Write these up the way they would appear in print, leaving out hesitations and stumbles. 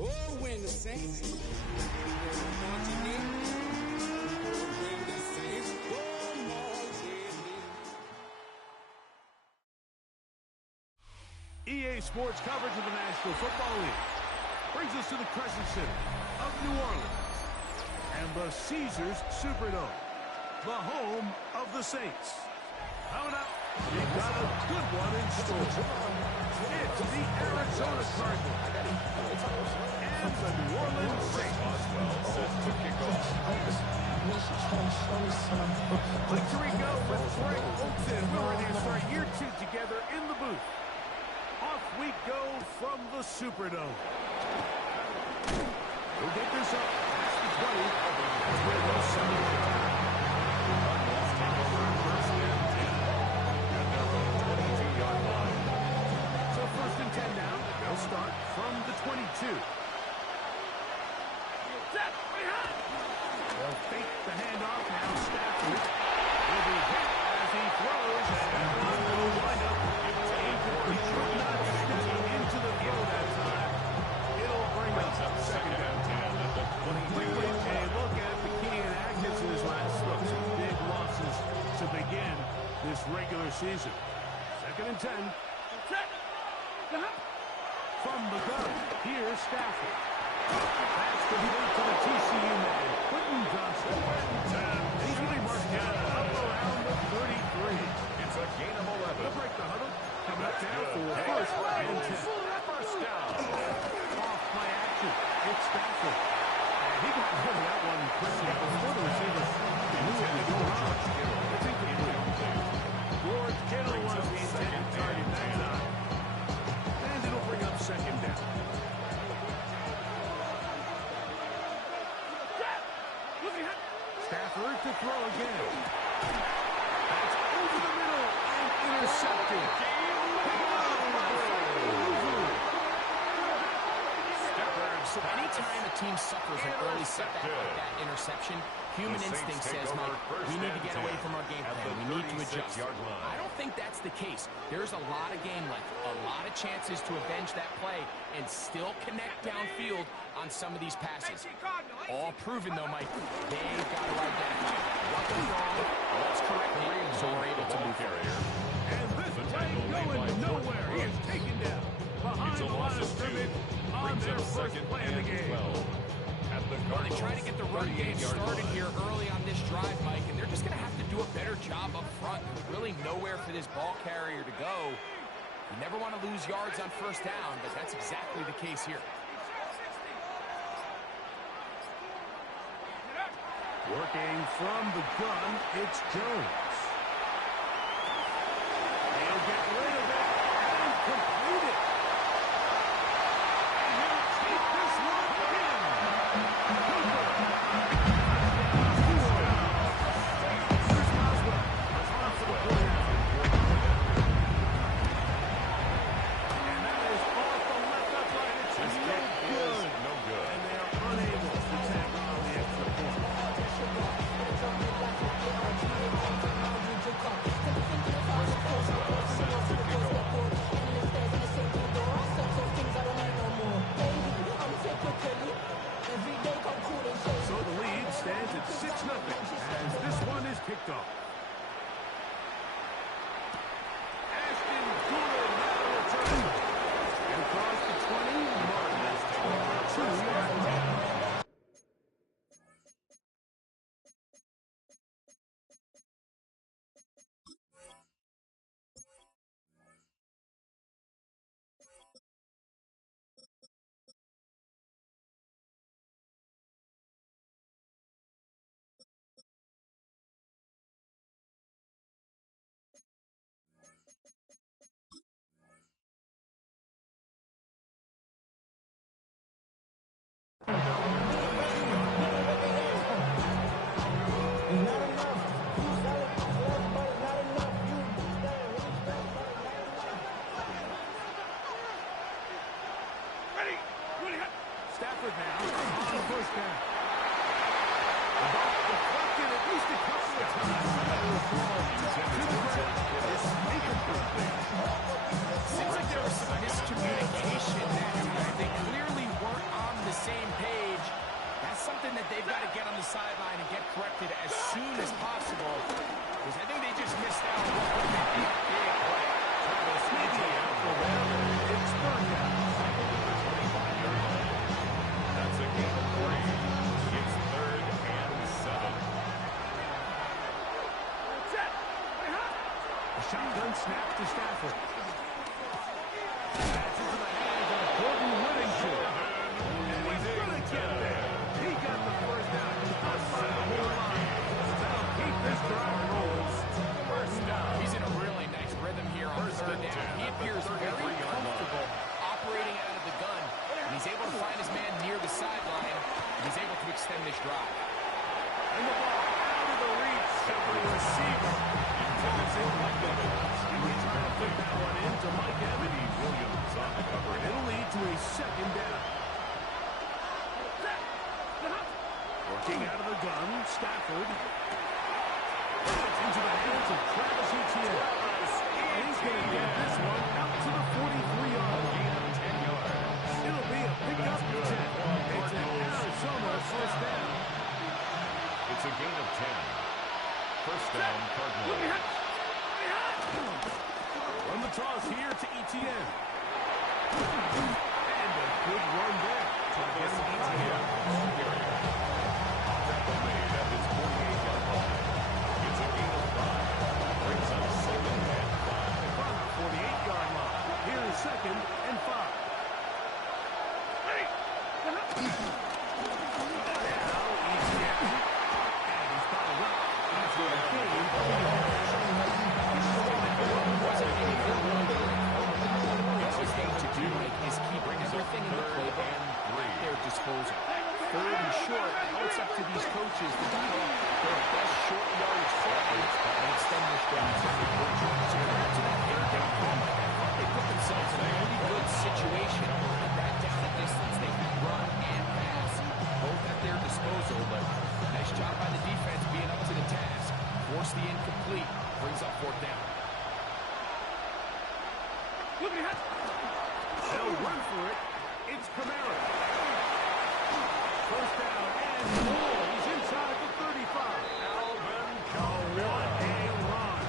Oh, when the Saints go marching in. Oh, when the Saints go marching in. EA Sports coverage of the National Football League brings us to the Crescent City of New Orleans and the Caesars Superdome, the home of the Saints. Coming up, we've got a good one in store. It's the Arizona Cardinals and the New Orleans Saints. Set to kick off. Like to go with Greg Olsen. We're ready to start year 2 together in the booth. Off we go from the Superdome. We'll get this up past the 20. That's where they'll send it. Cardinals take over in first and 10 at their own 22-yard line. So first and 10 now. They'll start from the 22. They'll fake the handoff. Now Stafford will be hit as he throws. And one will wind up incomplete. Could not step into the throw that time. It'll bring up second and 10 at the 22. Quickly a look at Kenyon Agnes' last look. Some big losses to begin this regular season. Second and 10. From the gun, here's Stafford. That's complete to the TCU man, Quentin Johnson. He's going to be marked down up around the 33. It's a gain of 11. They'll break the huddle. Coming up now for first and 10. First down. Off play action. It's Stafford. And he got rid of that one quickly before the receiver knew what was going on. It's incomplete. George Kittle was the intended target that time. And it'll bring up second down. Stafford to throw again. That's over the middle and intercepted. Anytime a team suffers an early setback like that interception, human instinct says, Mike, we need to get away from our game plan. We need to adjust. I don't think that's the case. There's a lot of game left, a lot of chances to avenge that play and still connect downfield on some of these passes. All proven, though, Mike, they've got to identify what went wrong, what's corrected, so we're able to move forward. And this play going nowhere. He is taken down behind the line of scrimmage on their first play of the game. Well, they try to get the run game started here early on this drive, Mike, and they're just going to have to do a better job up front. There's really nowhere for this ball carrier to go. You never want to lose yards on first down, but that's exactly the case here. Working from the gun, it's Jones. They'll get rid of it and complete it. And he'll take this one in. Cooper. Here's Boswell. On for the point. And that is off the left upright. It's no good. And they are unable to tack on the extra point. Shotgun snap to Stafford. Pass into the hands of Gordon Livingston. And he's going to get there. He got the first down just outside the whole line. That'll keep this drive rolling. First down. He's in a really nice rhythm here on third down. He appears very comfortable operating out of the gun. And he's able to find his man near the sideline. And he's able to extend this drive. And the ball out of the reach of the receiver. Pulls in like that. And we try to put that one into Mike Evans. Williams on the cover. It'll lead to a second down. Working out of the gun, Stafford. It's into the hands of Travis Etienne. And he's going to get this one out to the 43-yard line. 10 yards. It'll be a pickup 10. It's an Arizona first down. It's a gain of 10. First down, Cardinals. Run the toss here to Etienne. And a good run there. To get Etienne. Made at his 48-yard line. It's a gain of 5. Brings up second and 5. From the 48-yard line. Here is second and 5. Everything in the playbook at their disposal. Third and short, now it's up to these coaches to develop their best short yardage plays and extend this drive. So compared to that third down run, they put themselves in a really good situation at that down and distance. They can run and pass, both at their disposal, but nice job by the defense being up to the task. Force the incomplete, brings up fourth down. They'll run for it. It's Kamara. First down and more. He's inside the 35. Alvin What a run.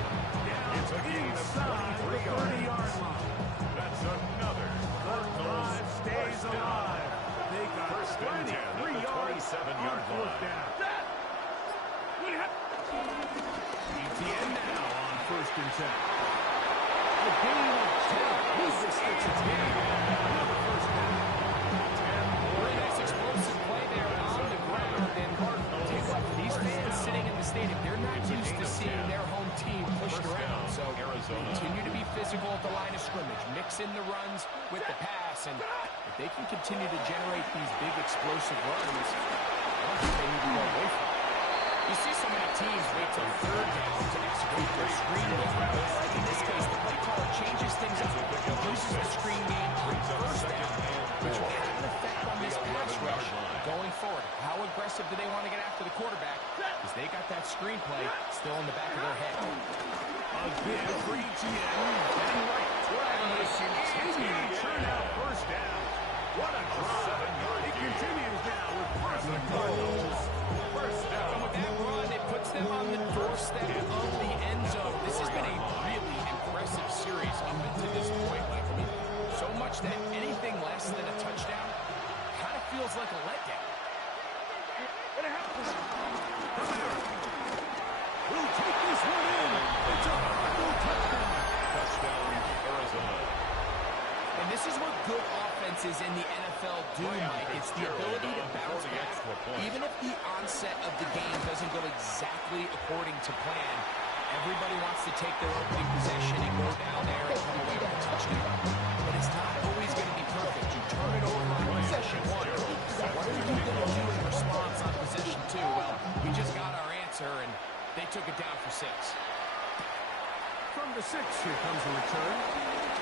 Down It's a gain of inside the 30-yard line. That's another. The drive stays alive. They got First and 10 at 23 the yards 27-yard on fourth line. down. Etienne now on first and 10. A gain of 10. He's restricted to game. Another first down. Really nice explosive play there on the ground. And take what these fans sitting in the stadium, they're not used to seeing their home team pushed around. So continue to be physical at the line of scrimmage. Mix in the runs with the pass. And if they can continue to generate these big explosive runs, I don't think they need to go away from it. You see so many teams wait till third down to execute their screen game. In this case, the play caller changes things up. Uses the screen game on first down, which will have an effect on this pass rush going forward. How aggressive do they want to get after the quarterback? Because they got that screen play still in the back of their head. Again for Etienne. Getting right. And they continue to churn out first down. What a drive. It continues now with first and Cardinals. First down. And with that run, it puts them on the doorstep of the end zone. This has been a really impressive series up until this point. Like, I mean, so much that anything less than a touchdown kind of feels like a letdown. We'll take this one in. It's a Cardinal touchdown. Touchdown, Arizona. And this is what good offenses in the NFL do, Mike. It's the ability to bounce back. Even if the onset of the game doesn't go exactly according to plan, everybody wants to take their opening possession and go down there and come away with a touchdown. But it's not always going to be perfect. You turn it over on possession one. What are you going to do in response on possession two? Well, we just got our answer, and they took it down for 6. From the 6, here comes a return.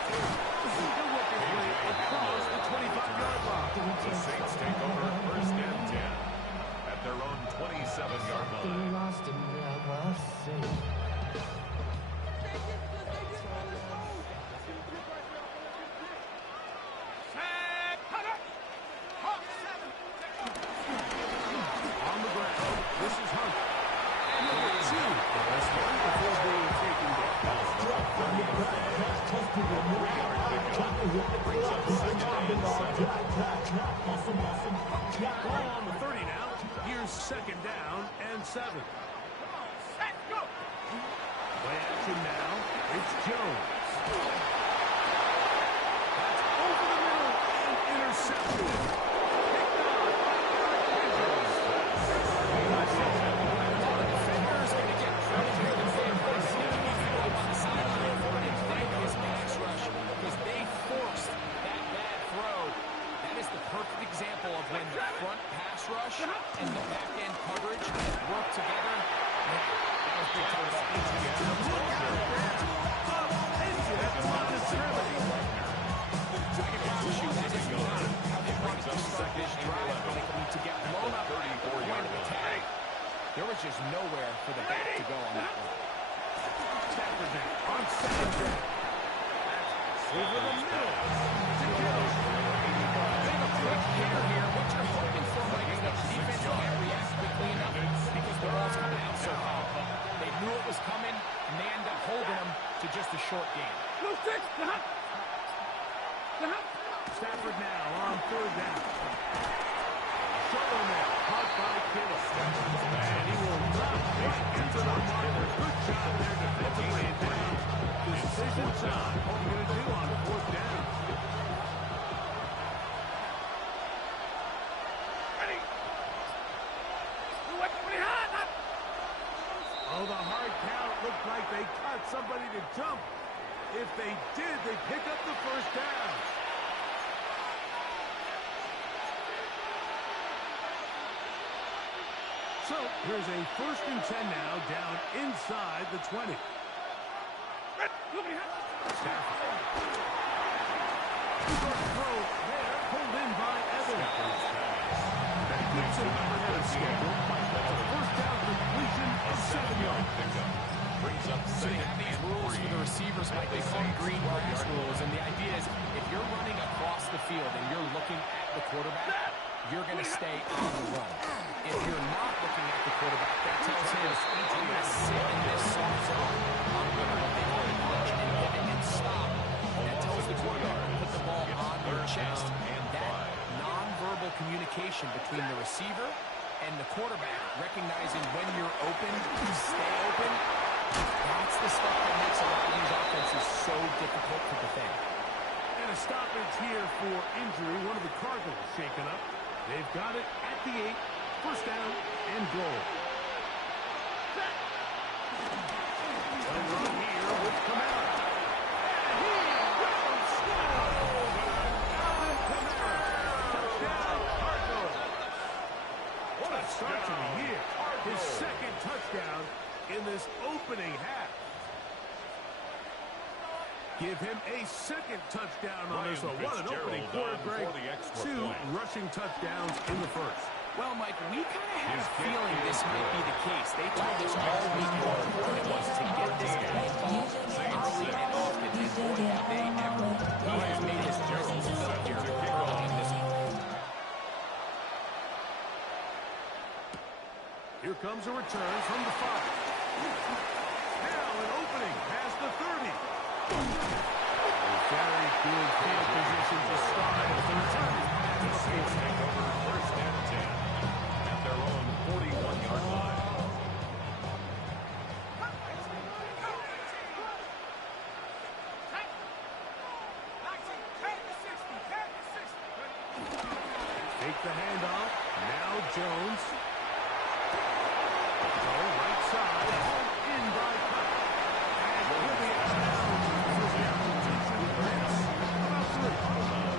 They'll work his way across the 25-yard line. The Saints take over first and 10 at their own 27-yard line. On the ground, this is Hunt. Number 2. That's one before being taken down. Brings up second and 7. Ball on the 30 now. Here's second down and 7. Play action now. It's Jones. That's over the middle and intercepted. Picked off by Jones. The defender is going to get credit here. The fan base is going to be up on the sideline and thank his pass rush because they forced that bad throw. That is the perfect example of when the front pass rush and the back end coverage work together. That was big time. To get blown up point of attack. There was just nowhere for the back to go on that one. Stafford now on second down. Over the middle. Make a quick hitter here. What you're hoping for, Mike, is that the defense can't react quickly enough because the ball's coming out so high. They knew it was coming, and they end up holding them to just a short game. Stafford now on third down. Shovel now, caught by Kittle. And he will drop right into the marker. Good job there defensively and down. Decision time. What are you going to do on fourth down? Ready. Oh, the hard count looked like they cut somebody to jump. If they did, they pick up the first down. So, here's a 1st and 10 now, down inside the 20. Stafford. Throw there, pulled in by Evans. That keeps him ahead of schedule. That's a first down completion of 7 yards. Brings up So you have these rules for the receivers, like they call green grass rules, and the idea is if you're running across the field and you're looking at the quarterback, you're going to stay on the run. If you're not looking at the quarterback, that tells him, I'm going to sit in this soft zone. I'm going to what they call launch and pivot and stop. That tells the quarterback to put the ball on their chest. And that nonverbal communication between the receiver and the quarterback, recognizing when you're open, you stay open, that's the stuff that makes a lot of these offenses so difficult to defend. And a stoppage here for injury. One of the Cardinals shaken up. They've got it at the 8. First down and goal. Well run here with Kamara. And he will score. Alvin Kamara. Touchdown, Cardinals. What a start to the year. His second touchdown in this opening half. Give him a second touchdown on this one. What an opening quarter, Greg. 2 rushing touchdowns in the first. Well, Mike, we kind of had a feeling this might be the case. They told us all week how important it was to get this guy involved early and often. And boy, have they ever. He has made his presence felt here early in this one. Here comes a return from the 5. Now an opening past the 30. Very good field position to start as the return. The Saints take over 1st and 10 at their own 41-yard line. Take the handoff. Now Jones. Go right side. In by Cup. And he'll be out of bounds. About 3.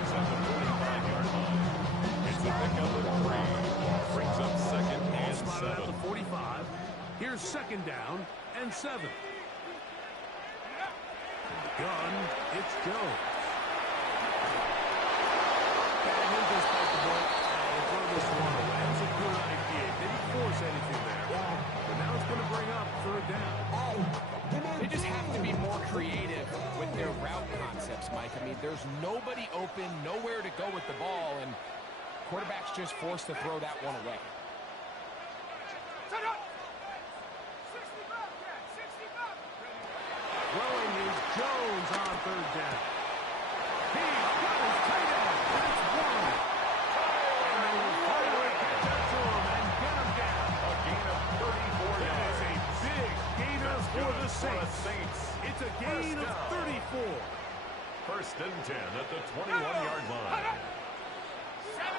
At the 45-yard line. It's a pickup of 3. Brings up 2nd and Spotted at 7. the 45. Here's 2nd down and 7. Gun. It's Jones. And he'll just bite the ball and throw this one away. That was a good idea. Didn't force anything there. But now it's going to bring up 3rd down. They just have to be more creative with their route concepts, Mike. I mean, there's nobody open, nowhere to go with the ball, and quarterback's just forced to throw that one away. Throwing is Jones on 3rd down. He's got his tight end. That's 1. And they will finally catch up to him and get him down. A gain of 34 That yards. is a big gainer for the Saints. It's a gain 10 at the 21-yard line.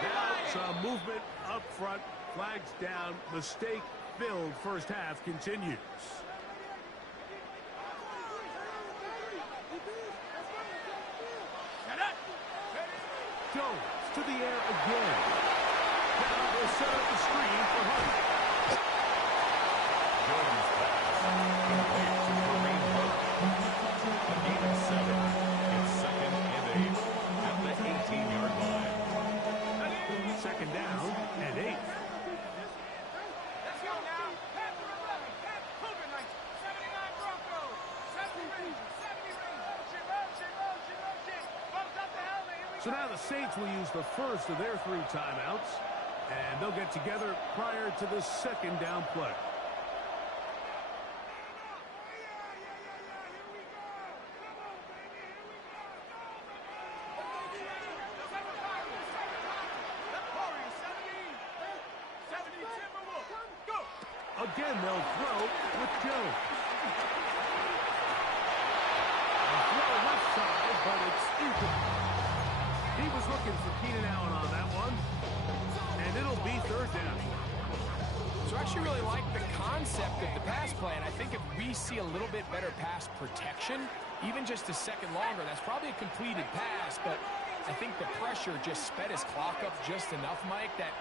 Now some movement up front. Flags down. Mistake-filled first half continues. Jones to the air again. Now they'll set up the screen for Hunt. Jones pass. Complete to Kareem Hunt. A gain of 7. It's 2nd and 8 at the 18-yard line. 2nd down and 8. Let's go now. Pass to 11. Pass Cougar 79 Broncos. 70 Rangers. 70 Rangers. Motion. Bumps up the helmet. Here we So now the Saints will use the first of their 3 timeouts, and they'll get together prior to the 2nd down play. Again, they'll throw with Jones. A throw left side, but it's incomplete. He was looking for Keenan Allen on that one, and it'll be 3rd down. So I actually really like the concept of the pass play, and I think if we see a little bit better pass protection, even just a second longer, that's probably a completed pass, but I think the pressure just sped his clock up just enough, Mike, that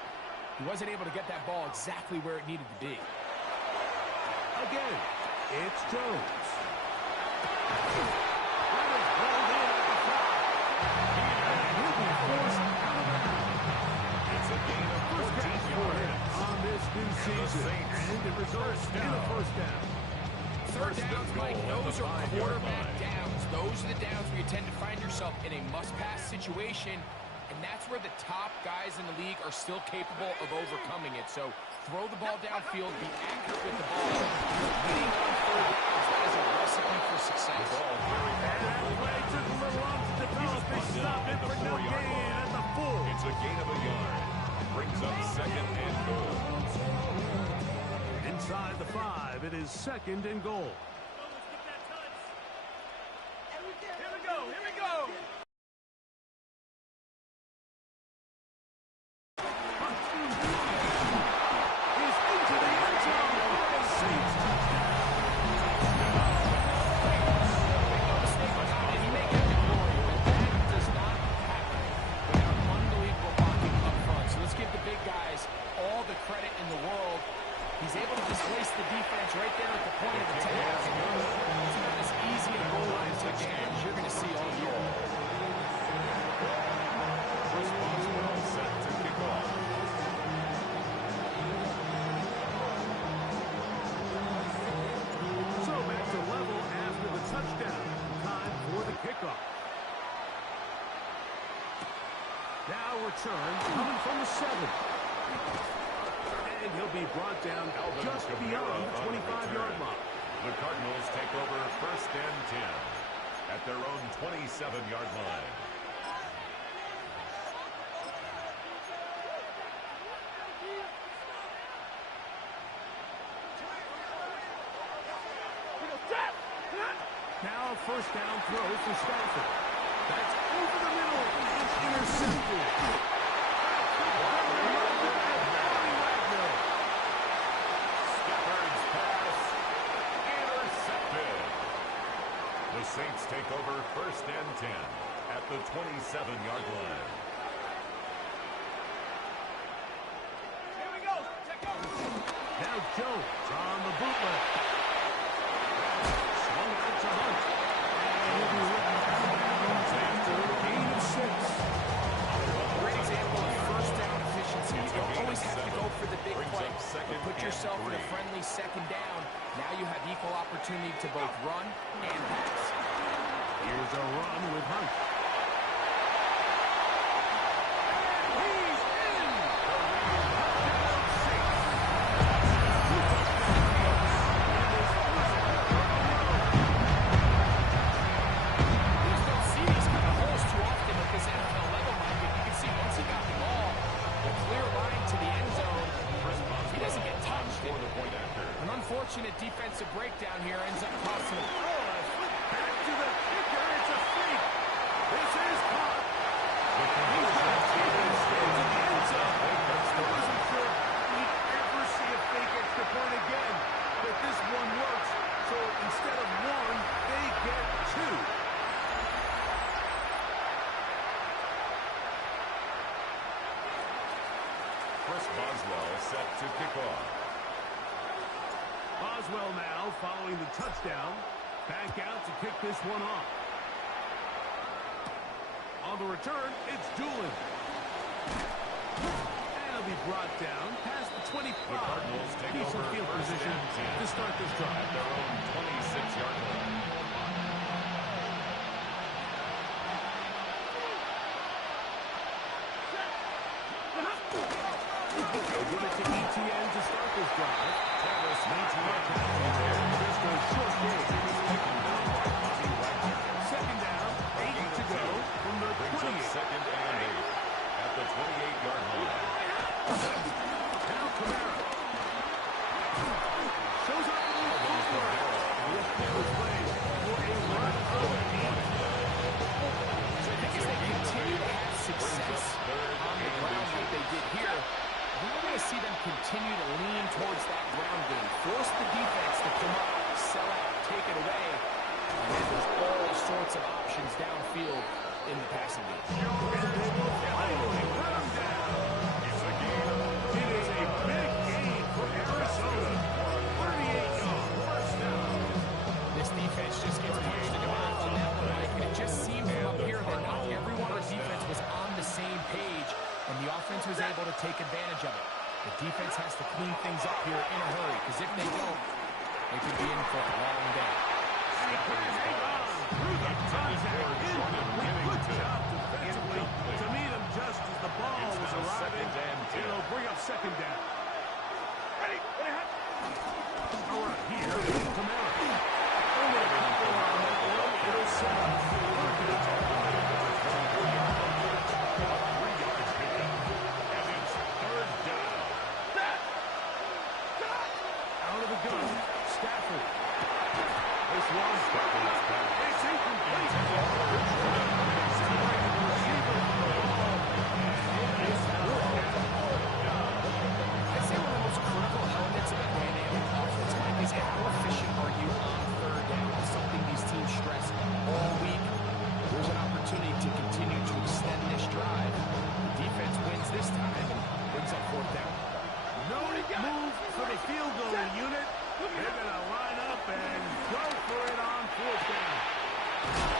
he wasn't able to get that ball exactly where it needed to be. Again, it's Jones. That is pulled in at the 5. And he'll be forced out of bounds. It's a gain of First catch 14 for him yards. on this new season, and it results in a first down. Third downs, Mike, those are quarterback downs. Those are the downs where you tend to find yourself in a must-pass situation, and that's where the top guys in the league are still capable of overcoming it. So throw the ball downfield, be accurate with the ball. Winning on third downs, that is a recipe for success. And that play took a little long to develop. They stop it for no gain at the 4. It's a gain of a yard. Brings up 2nd and goal. Inside the 5, it is 2nd and goal. Here we go. Is into the end zone. Saints He may get the glory, but that does not happen without unbelievable blocking up front. So let's give the big guys all the credit in the world. He's able to displace the defense right there at the point of attack. It's not as easy a goal line touchdown as you're going to see all year. Responsible set to kick off. So back to level after the touchdown. Time for the kickoff. Now return coming from the 7. And he'll be brought down just beyond the 25-yard line. The Cardinals take over 1st and 10 at their own 27-yard line. Now a first down throw for Stafford. That's over the middle. It's intercepted. Stafford's pass intercepted. The Saints take over 1st and 10 at the 27-yard line. Here we go. Check out. Now Jones on the bootleg. Swung out to Hunt. And he'll be ripped out of bounds after a gain of 6. Great example of first down efficiency. You don't always have to go for the big play. But put yourself in a friendly 2nd down. Now you have equal opportunity to both run and pass. Here's a run with Hunt. He's in. You just don't see these kind of holes too often at this NFL level, Mike. And you can see once he got the ball, the clear line to the end zone, he doesn't get touched. For the point after. An unfortunate defensive breakdown here ends up costing him. Oh, a flip back to the kicker. It's a fake. This is Chris Boswell set to kick off. Boswell now following the touchdown. Back out to kick this one off. On the return, it's Doolin. And he'll be brought down past the 25. The Cardinals take Decent over field first position and 10 to start this drive. at their own 26-yard line. They'll give it to ETN to start this drive. Travis Etienne. Just a short game. Taken down by Bobby Wagner. Second down, 8 to go from the Brings up 28. second and 8 at the 28-yard line. Now Kamara shows up a little forward. This play was played for a run of 8. So I think as they continue to have success on the ground like they did here, we're going to see them continue to lean towards that ground game, force the defense to come up, sell out, take it away, and then there's all sorts of options downfield in the passing game. And they will finally run him down. It's a gain. It is a big gain for Arizona. 38 yards. First down. This defense just gets punched in the mouth on that one, Mike, and it just seemed from up here that not everyone on defense was on the same page, and the offense was able to take advantage of it. The defense has to clean things up here in a hurry, because if they don't, they could be in for a long day. And he can't hang on through the contact. Good job defensively to meet him just as the ball It's was now arriving. second and 10. It'll bring up second down. Ready? All right, here is Kamara. Only a couple on that one. It'll set up third down. 3 yards pickup. And it's third down. Out of the gun, Stafford. This one, Stafford's back. it's incomplete. Separated the receiver from the ball. And it's I'd say one of the most critical elements of a dynamic offense, Mike, is how efficient are you on third down? It's something these teams stress all week. There's an opportunity to continue to extend this drive. The defense wins this time and brings up fourth down. no move for the field goal unit. They're going to line up and go for it on fourth down.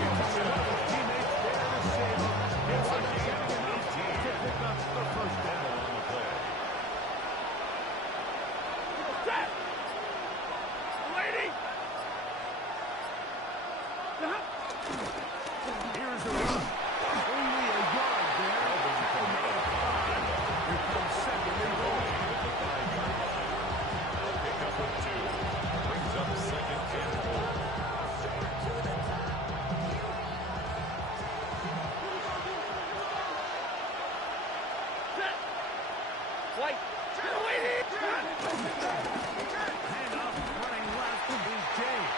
Teammates there to save him. It's a gain enough to pick up the first down. On the play. Here's the run. Only a yard there. Here comes second and goal. Pickup of 2. Brings up second and 4. Hand off, running left is James.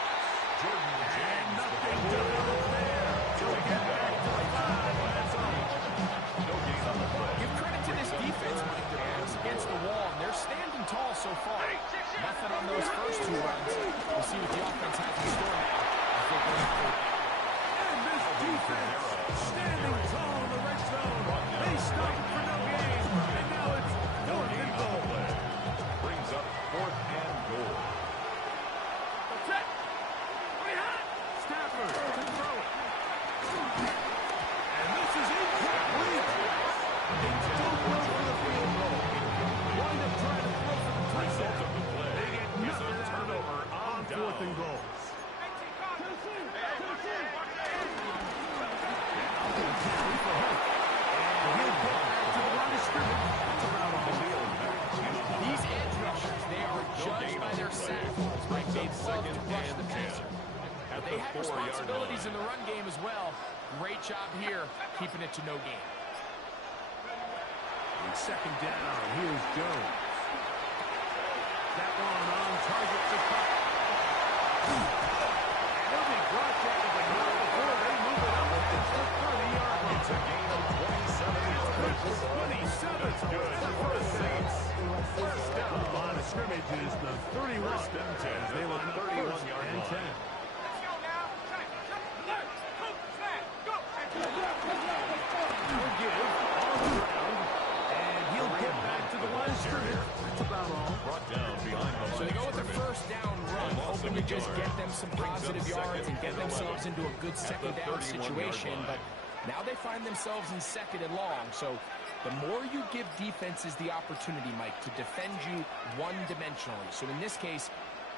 Jordan And James. nothing developed there. So we get back to the 5 on its own. No gain on the play. Give credit to this defense, Mike. Their backs against the wall, and they're standing tall so far. Nothing on those first 2 runs. We'll see what the offense has in store now. I think we're in for it. And this defense standing tall in the red zone. They stopped for no gain. And now it's fourth and goal. Brings up fourth and goal. Stafford to throw it. And this is incomplete. They don't go for the field goal. Wind up trying to throw for the Result touchdown. of the play They get is nothing a out of it turnover on on fourth and down. goal. And he'll get back to the line of scrimmage. That's around all the field. These edge rushers, they are judged by their sacks. Right? They love to rush the passer. At They the had 4-yard responsibilities in line. the run game as well. Great job here, keeping it to no gain. And second down, here's Jones. That one on target to cut. And they'll be brought down, but not before they move it up against the 30-yard line. It's a gain of 27 yards. 27. That's good for the Saints. First down. The line of scrimmage is the 31. First and 10 As they at the line up 31 first yard and line. 10. Let's go now. Check, check, alert, hoop, snap, go. of yards and get themselves into a good second down situation, but now they find themselves in second and long. So the more you give defenses the opportunity, Mike, to defend you one-dimensionally. So in this case,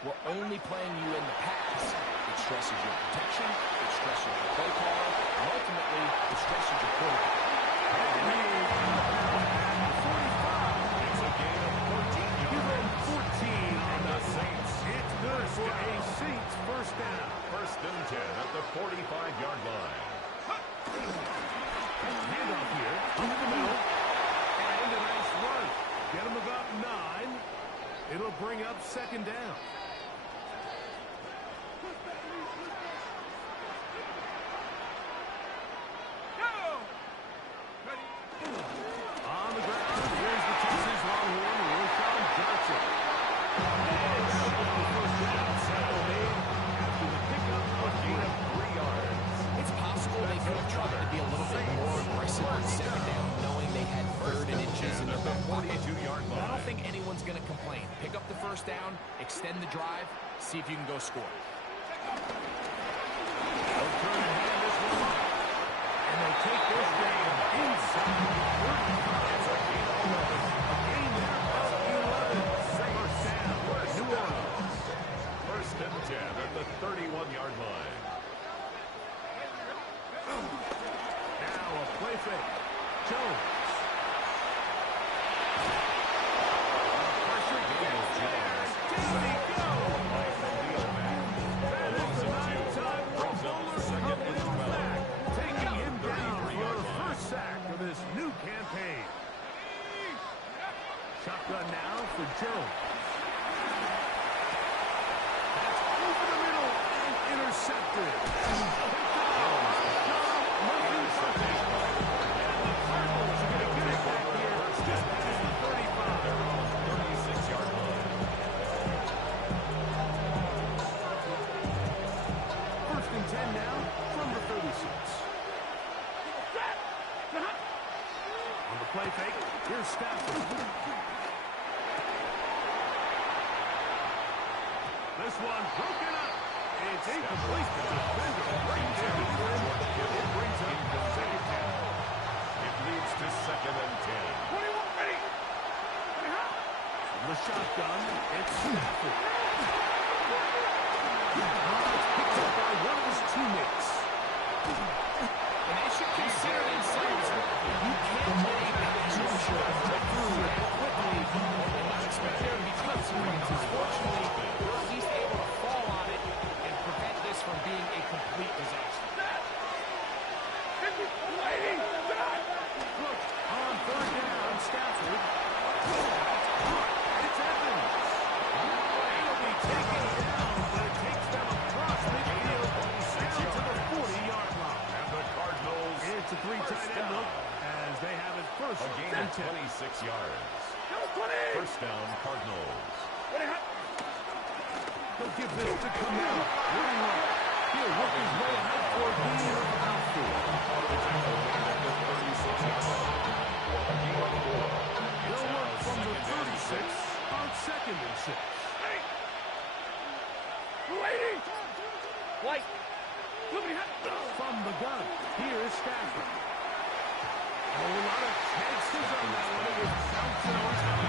we're only playing you in the pass. It stresses your protection, it stresses your play caller, and ultimately, it stresses your quarterback. It's a gain of 14 yards. 14 on the Saints. It's good for a Saints first down. First and 10 at the 45-yard line. Handoff here, up the middle, and a nice run. Get him about 9. It'll bring up second down. On the ground, here's the Texas Longhorn, Roschon Johnson. First down, Samuel made after the pickup of a gain of 3 yards. It's possible they could have tried to be a little bit more aggressive on second down, knowing they had third and inches in their back pocket. 42-yard But I line. don't think anyone's going to complain. Pick up the first down, extend the drive, see if you can go score. They'll turn and hand this one off. And they take this game inside the 35. It's a gain of 11. A gain there of 11. First down, New Orleans. First and 10 at the 31-yard line. Now a play fake. Jones. Pressure against Jones. Down he goes. That is about time for Bowler to come back, taking him down for the first sack of this new campaign. Shotgun now for Jones. That's over the middle and intercepted. First and 10 now from the 36. On the play fake, here's Stafford. This one broken up. It's incomplete to the defender. Right there. It brings up the second down. It leads to second and 10. From the shotgun, it's Stafford. It's picked up by one of his teammates. And they should consider themselves, you can't let a pass rusher get through that quickly and not expect there to be consequences. Fortunately, they're at least able to fall on it and prevent this from being a complete disaster. Look, on third down, Stafford. It's Evans. He'll be taken down, but it takes them across midfield down to the 40-yard line. And the Cardinals. It's a 3-tight end look as they have it first A gain and of 10. 26 yards. First down, Cardinals. He'll give this to Camaro. Running right. He'll work his way ahead for a gain of about 4. The tackle made at the 36-yard line. A gain of 4. He'll work from the 36 on second and 6. From the gun, here is Stafford. A whole lot of chances on that one. It was bouncing around.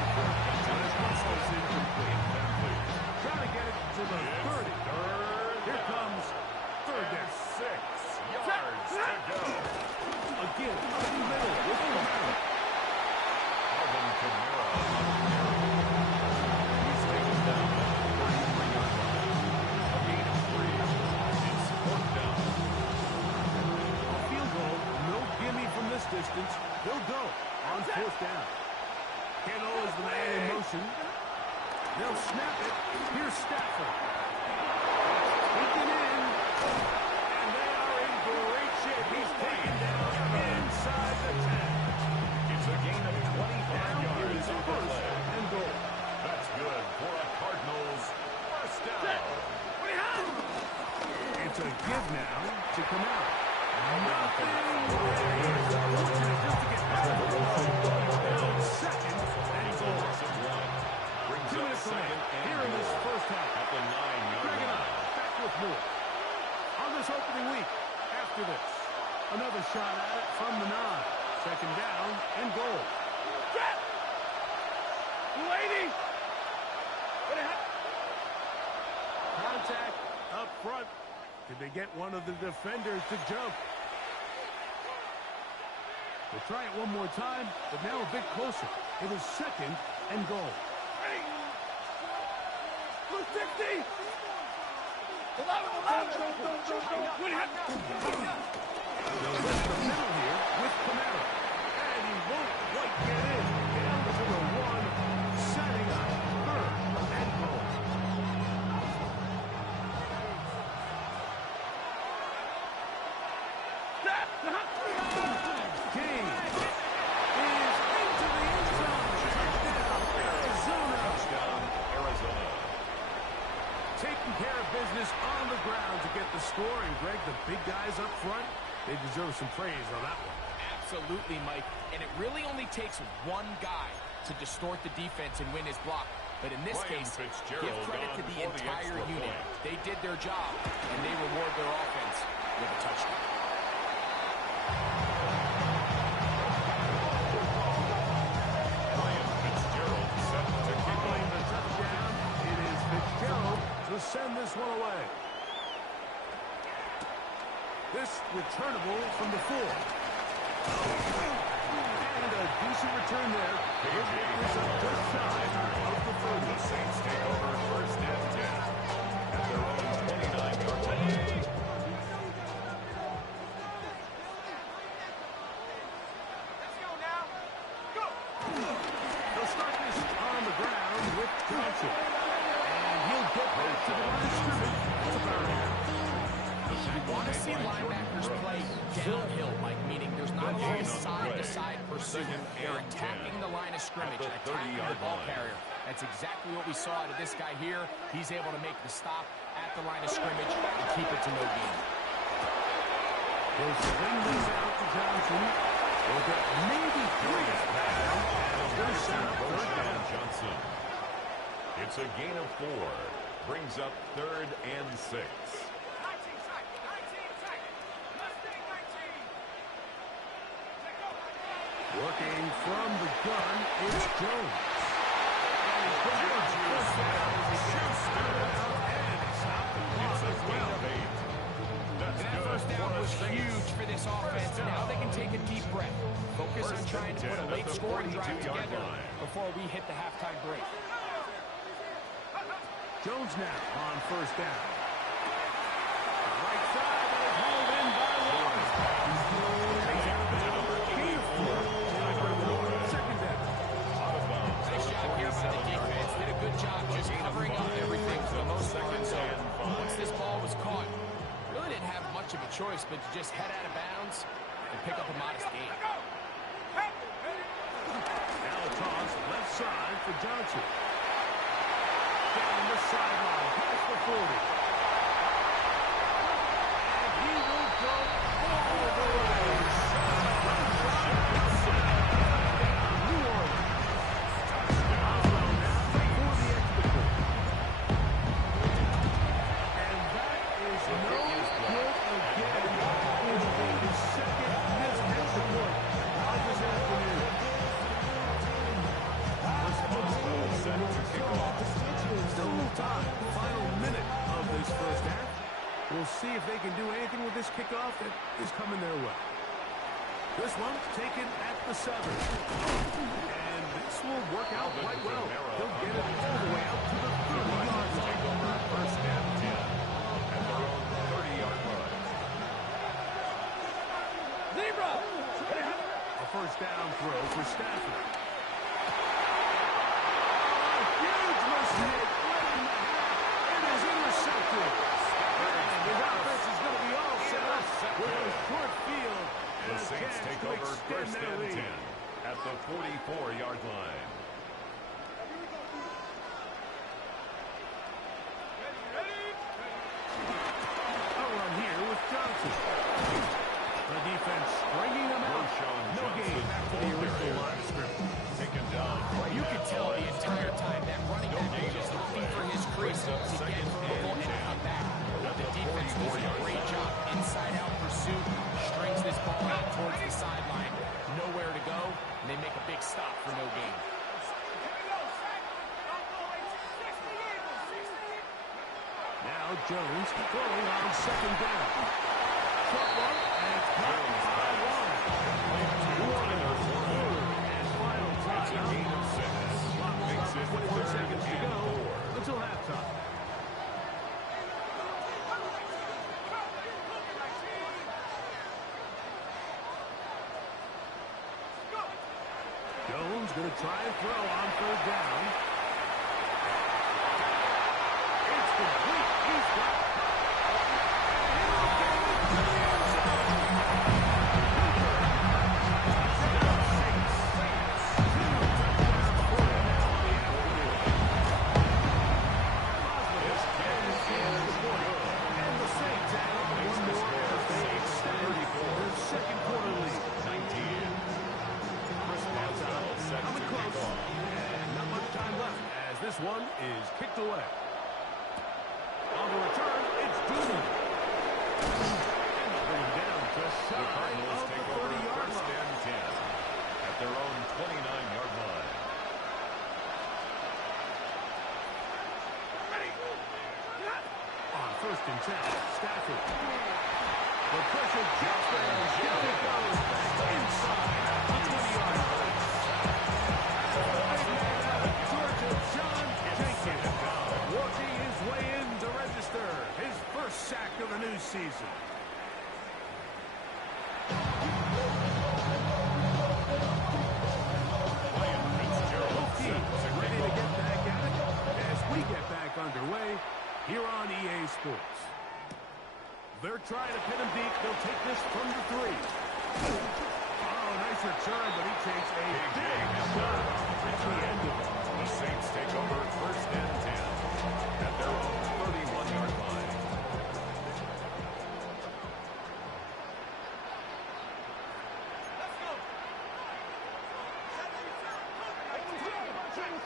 But his ball is incomplete. Trying to get it to the 30. Here comes third down. 6 yards to go. Again, up the middle with Camaro. Alvin Kamara. He's taken down at the 33-yard line. A gain of 3. It's fourth down. A field goal, no gimme from this distance. He'll go on fourth down. Kittle is the man in motion. They'll snap it. Here's Stafford. Taken in. And they are in great shape. He's taken down inside the 10. It's a gain of 25 yards Is on the first play. and goal. That's good for a Cardinals first down. It's a give now to come out. Nothing. Fortunate just to get back to the ball. Now second and goal. Loss of 1. Brings 2 up minutes second left and here in this goal first half. at the 9-yard Bring it line. up. Back with more. this opening week. After this, another shot at it from the 9. Second down and goal. Jet! Lady! Contact up front. Did they get one of the defenders to jump? We'll try it one more time, but now a bit closer. It is second and goal. Ready? Blue 60! 11! What happened? They'll lift the middle here with Camaro. And he won't quite get in. Down to the 1, setting up third and goal. King is into the end zone. Touchdown, Arizona. Taking care of business on the ground to get the score. And, Greg, the big guys up front, they deserve some praise on that one. Absolutely, Mike. And it really only takes one guy to distort the defense and win his block. But in this case, give credit to the entire unit. They did their job, and they reward their offense with a touchdown. To send this one away. This returnable from the 4. And a decent return there. He'll get this up just shy of the 30. The Saints take over first and 10 at their own 29-yard line. Let's go now. Go! They'll start this on the ground with Johnson. He'll get back to the line of scrimmage. That's about it. You want to see linebackers play downhill, Mike, meaning there's not a lot of side-to-side pursuit. They're attacking the line of scrimmage, attacking the ball carrier. That's exactly what we saw out of this guy here. He's able to make the stop at the line of scrimmage and keep it to no gain. They'll swing this out to Johnson. They'll get maybe 3 down. They're set up first down. Johnson. It's a gain of 4. Brings up third and 6. 19 sack. 19 sack. Mustang 19. Let's go. Working from the gun is Jones. And he's got a first down as he gets started out and stop the clock as well. That first down was huge for this offense. Now they can take a deep breath. Focus on trying to put a late scoring drive together before we hit the halftime break. Jones now on first down. Right side is hauled in by Lawrence. He's out of bounds. Second down. Nice job here by the defense. Did a good job just covering up everything for the most part. So once this ball was caught, really didn't have much of a choice but to just head out of bounds and pick up a modest gain. Now a toss left side for Johnson. Down the sideline, past the 40. And he will go all the way. New Orleans. Oswell now for the extra point. And that is no good again. His second missed extra point of this afternoon. Set to kick off. Still no time. Final minute of this first half. We'll see if they can do anything with this kickoff that is coming their way. This one taken at the 7. And this will work out quite well. They'll get it all the way out to the 30-yard line. Take over first and 10 at their own 30-yard line. Zebra! A first down throw for Stafford. The Saints take over first and 10 at the 44-yard line. A run here with Johnson. The defense stringing them out. No gain back to the original line of scrimmage. Taken down. You could tell the entire time that running back was just looking for his crease to get the ball and come back. The defense does a great job second down. Short one, and it's caught by one. And final It's a gain of 6. Makes it 21 seconds to go 4. until halftime. Jones going to try and throw on third down. It's complete. He's got it. And he'll get it to the end zone. Touchdown Saints. 2 touchdowns for them now on the afternoon. This kick is good. And the Saints add on one more as they extend their second quarter lead. 19. Coming close, and not much time left as this one is kicked away. On the return, it's Dooley. And they'll bring him down just The shy Cardinals of the take over 30-yard first line. and 10 at their own 29-yard line. On first and 10, Stafford. The pressure jumps there, and down it goes back inside the 20-yard line. Big man out of Georgia, John Jenkins, working his way in to register his first sack of the new season. Both teams ready to get back at it as we get back underway here on EA Sports. They're trying to pin him deep. They'll take this from the 3. Oh, nice return, but he takes a big shot at the end of it. The Saints take over first and 10 at their own 31-yard line. Let's go.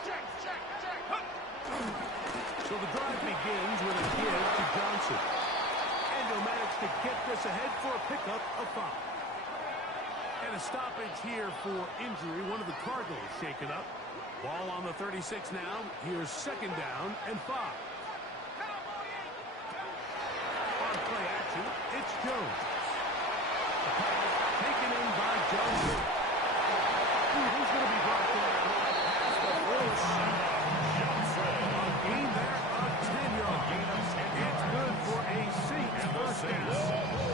Check. So the drive begins with a give to Johnson. And he'll manage to get this ahead for a pickup of 5. And a stoppage here for injury. One of the Cardinals shaken up. Ball on the 36 now. Here's second down and 5. On play action, it's Jones. The pass taken in by Johnson. Who's going to be brought down? Pass the Bruce. A gain there of 10 yards. It's good for a Saints first down.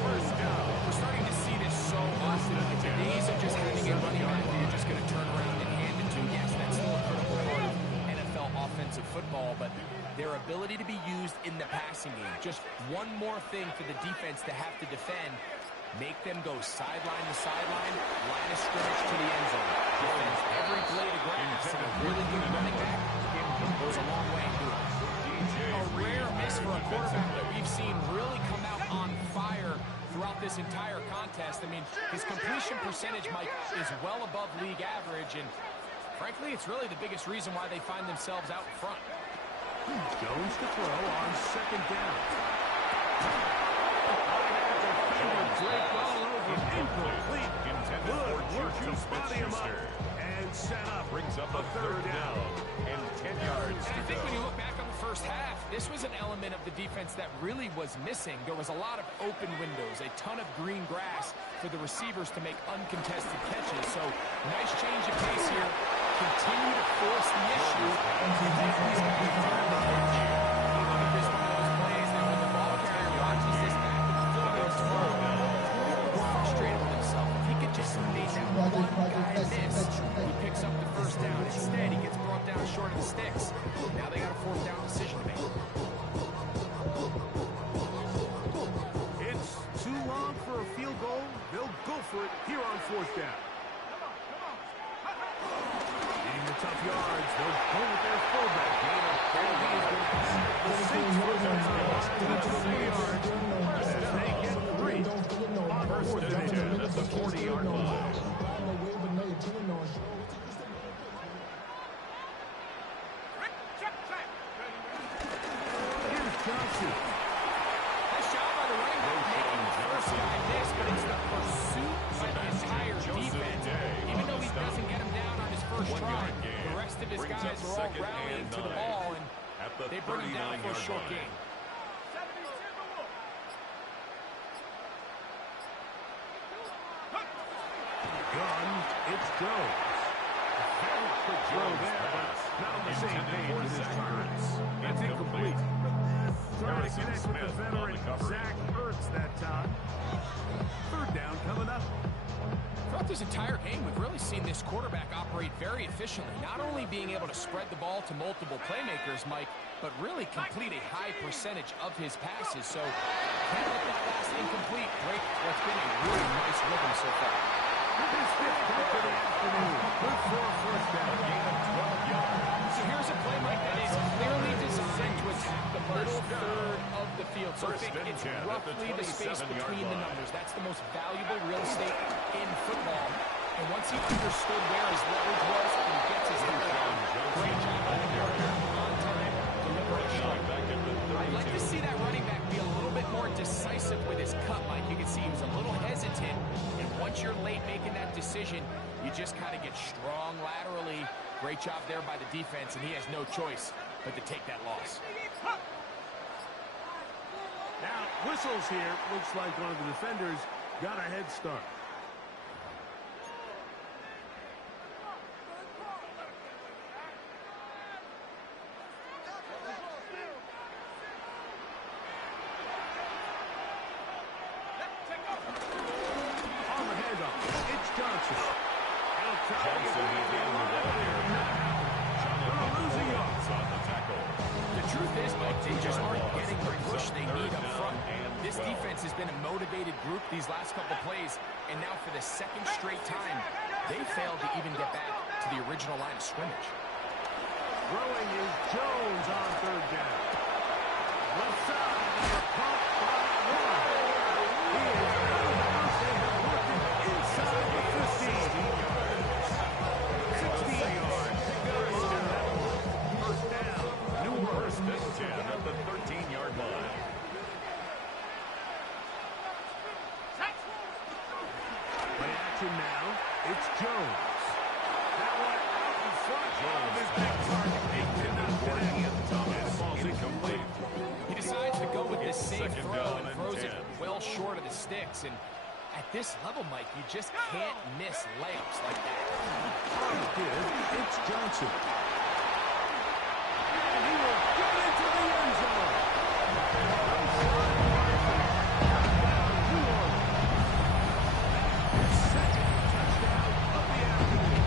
First down. We're starting to see this so often. The days of just having a running back that you're just going to turn around and hand it to. Yes, that's still a critical part of NFL offensive football, but their ability to be used in the passing game. Just one more thing for the defense to have to defend. Make them go sideline to sideline, line of scrimmage to the end zone. Defense every blade of grass, and a really good running back goes a long way in doing it. A rare miss for a quarterback that we've seen really come out on fire throughout this entire contest. I mean, his completion percentage, Mike, is well above league average, and frankly, it's really the biggest reason why they find themselves out in front. Jones to throw on second down. Drake all over, incomplete. Good work to spot him up and set up. Brings up a third down and 10 yards And to I think go. when you look back on the first half, this was an element of the defense that really was missing. There was a lot of open windows, a ton of green grass for the receivers to make uncontested catches. So nice change of pace here. Continue to force the issue. And you think these guys are trying to hit you. Look at this one of those plays that when the ball carrier watches this back and still goes through, frustrated with himself. If he could just have made that one guy miss, he picks up the first down. Instead, he gets brought down short of the sticks. Now they got a fourth down decision to make. It's too long for a field goal. They'll go for it here on fourth down. Needing the tough yards. They'll go with their fullback. Gain of 4. He is going to have the Saints first down to the 20 yards. As they get 3 on fourth down at the 40-yard line. Here's Johnson. Nice job by the running back making the first guy miss, but it's the pursuit by the entire defense. Even though he doesn't get him down on his first try, the rest of his guys are all rallying to the ball, and they bring him down for a short gain. It's Jones. Very quick throw there, but not on the same page with his targets. That's incomplete. Trying to connect with the veteran Zach Ertz that time. Third down coming up. Throughout this entire game, we've really seen this quarterback operate very efficiently, not only being able to spread the ball to multiple playmakers, Mike, but really complete a high percentage of his passes. So can't let that last incomplete break what's been a really nice rhythm so far. His fifth catch of the afternoon. Good for a first down. Gain of 12 yards. So here's a play, Mike, that is clearly designed to attack the middle third of the field. So think it's roughly the space between the numbers. That's the most valuable real estate in football. And once he understood where his leverage was and he gets his head down, great job by the carrier. On time, deliberation. I'd like to see that running back be a little bit more decisive with his cut, Mike. You can see he was a little hesitant. And once you're late making that decision, you just kind of get strong laterally. Great job there by the defense, and he has no choice but to take that loss. Now, whistles here. Looks like one of the defenders got a head start. On the handoff, it's Johnson. Johnson began the ball here. Losing yards. On the tackle. The truth is, Mike, they just aren't getting the push they need up front. This defense has been a motivated group these last couple plays, and now for the second straight time, they failed to even get back to the original line of scrimmage. Throwing is Jones on third down. Left side, and a pump by one. He is out of bounds. They have worked it inside the 15. 16 yards. First down. New Orleans. First and 10 at the 13-yard line. Play action now. It's Jones. That one out in front. Jones is big target. He cannot connect. Ball's incomplete. He decides to go with this safe Second throw down and and throws it 10. well short of the sticks. And at this level, Mike, you just can't miss layups like that. It's Johnson. And he will get into the end zone. Second touchdown of the afternoon.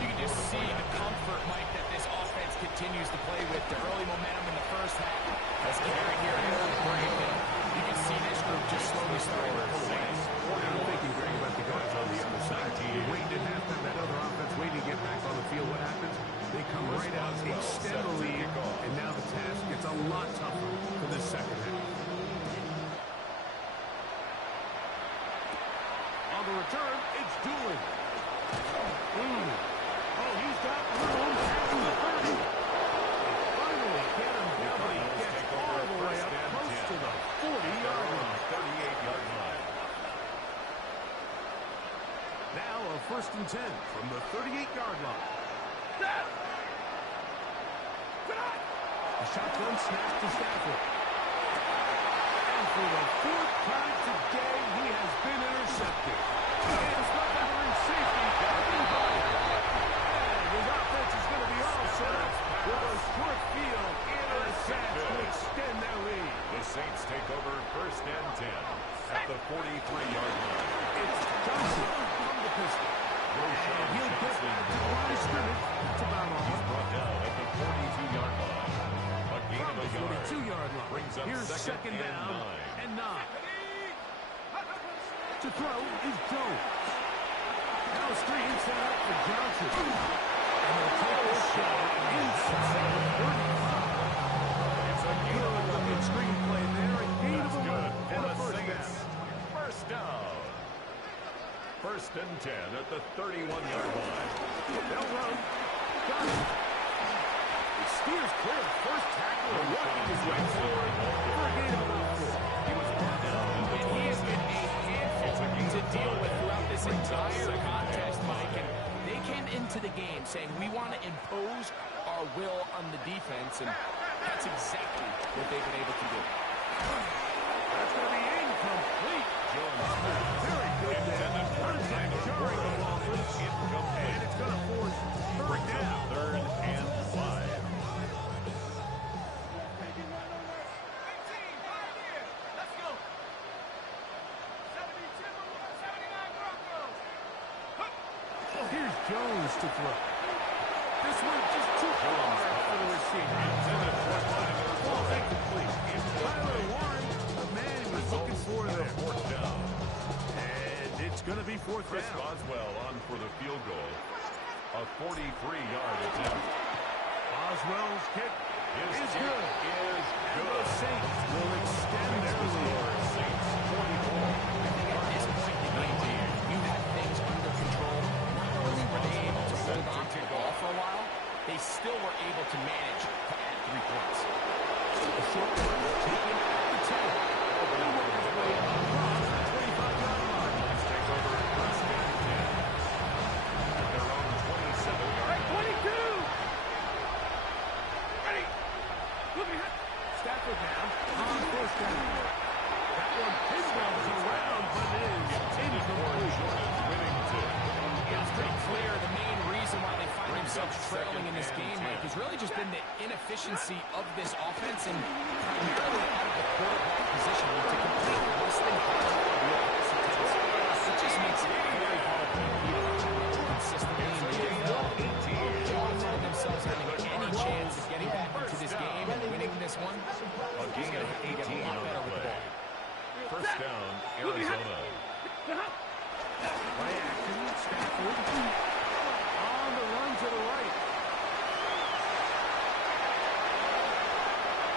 You can just see the comfort, Mike, that this offense continues to play with. The early momentum in the first half has carried here into the break. And you can see this group just slowly starting to pull away. I'm thinking, Greg, about the guys on the other side. Waiting at halftime, that other offense waiting to get back on the field. What happens? They come right out, extend the lead, and now the task gets a lot tougher for the second half. On the return, it's Doolin. Oh, he's got room at the 30. Finally, get him down, but he gets all the way up close to the 40-yard line. 38-yard line. Now a first and 10 from the 38-yard line. A shotgun snap to Stafford. And for the fourth time today, he has been intercepted. And it's not covering safety. And his offense is going to be all set up with a short field intercept to extend their lead. The Saints take over first and 10 at the 43-yard line. It's Johnson from the pistol. And he'll get back to the line of scrimmage. That's about all. He's brought down at the 42-yard line. A gain of a yard. 42-yard line. Brings up Here's second down and 9. To throw is Jones. Now a screen set up for Johnson. And they'll take a shot inside the 35. It's a good screenplay there. A gain of a Good. and And a the first Saints. down. First down. First and 10 at the 31-yard line. They'll run. Johnson. He steers clear of first tackle and working his way forward for a gain of about 4. He was brought down. And he has been a handful to deal with throughout this entire contest, Mike. And they came into the game saying, we want to impose our will on the defense, and that's exactly what they've been able to do. That's going to be incomplete. Jones. Very good there. Jones to throw. This one just too far for the receiver. Ball incomplete. Tyler Warren, the man he was looking for there. Fourth down. And it's going to be fourth Chris down. Boswell on for the field goal. A 43-yard attempt. Boswell's kick His is kick good. is And the good. Saints will extend their lead. Saints 24. At this point in the game, you had things under control. Not only were they able to hold on to the ball for a while, they still were able to manage to add 3 points. A short one taken at the 10. He'll work his way across the 25-yard line. Let's take over at first and 10. At their own 27-yard line. 22. Ready. Looking at Stafford now on first down. That one pinballs around, but it is incomplete. It's pretty clear the main reason why they find themselves trailing in this game, Mike, has really just been the inefficiency of this offense and primarily out of the quarterback position to complete less than half of real pass attempts. It just makes it very hard to compete consistently in the NFL. They want to find themselves having any chance of getting back into this game and winning this one. A gain of 18 on the play. First down, Arizona. Play action, Stafford on the run to the right.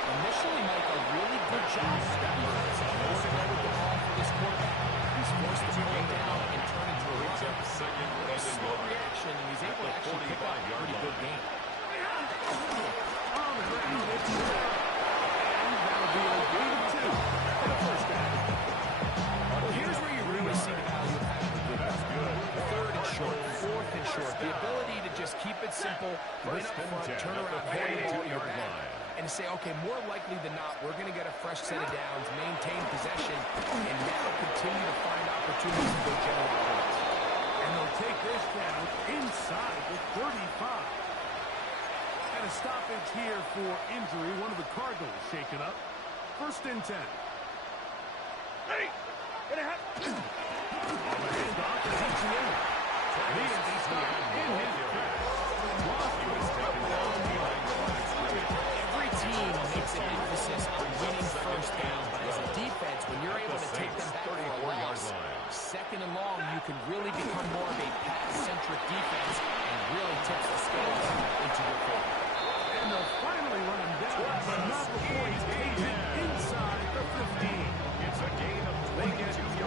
Initially, Mike, a really good job. Stafford knows to go with the ball for this quarterback. He's forced to pull it down and turn into a run. Second and Slow reaction, and he's able to actually pick up a pretty good game. On the ground, it's there. And that'll be a gain of 2 and a first down. Well, here's where you really see the value of having a good run. Third and short, fourth and short. The ability to just keep it simple, win up front, turn around, hand the ball to your back, and say, okay, more likely than not, we're going to get a fresh set of downs, maintain possession, and now continue to find opportunities to go generate points. And they'll take this down inside the 35. And a stoppage here for injury. One of the Cardinals shaken up. First and 10. Ready. Gonna have. On the handoff is ETN. He is stopped in his tracks. He was taken down behind the line of scrimmage. Every team makes an emphasis on winning first down, but as a defense, when you're able to take them back for a loss, second and long, you can really become more of a pass-centric defense and really tips the scales into your favor. And they'll finally run him down, but not before he's taken inside the 15. It's a gain of They get 22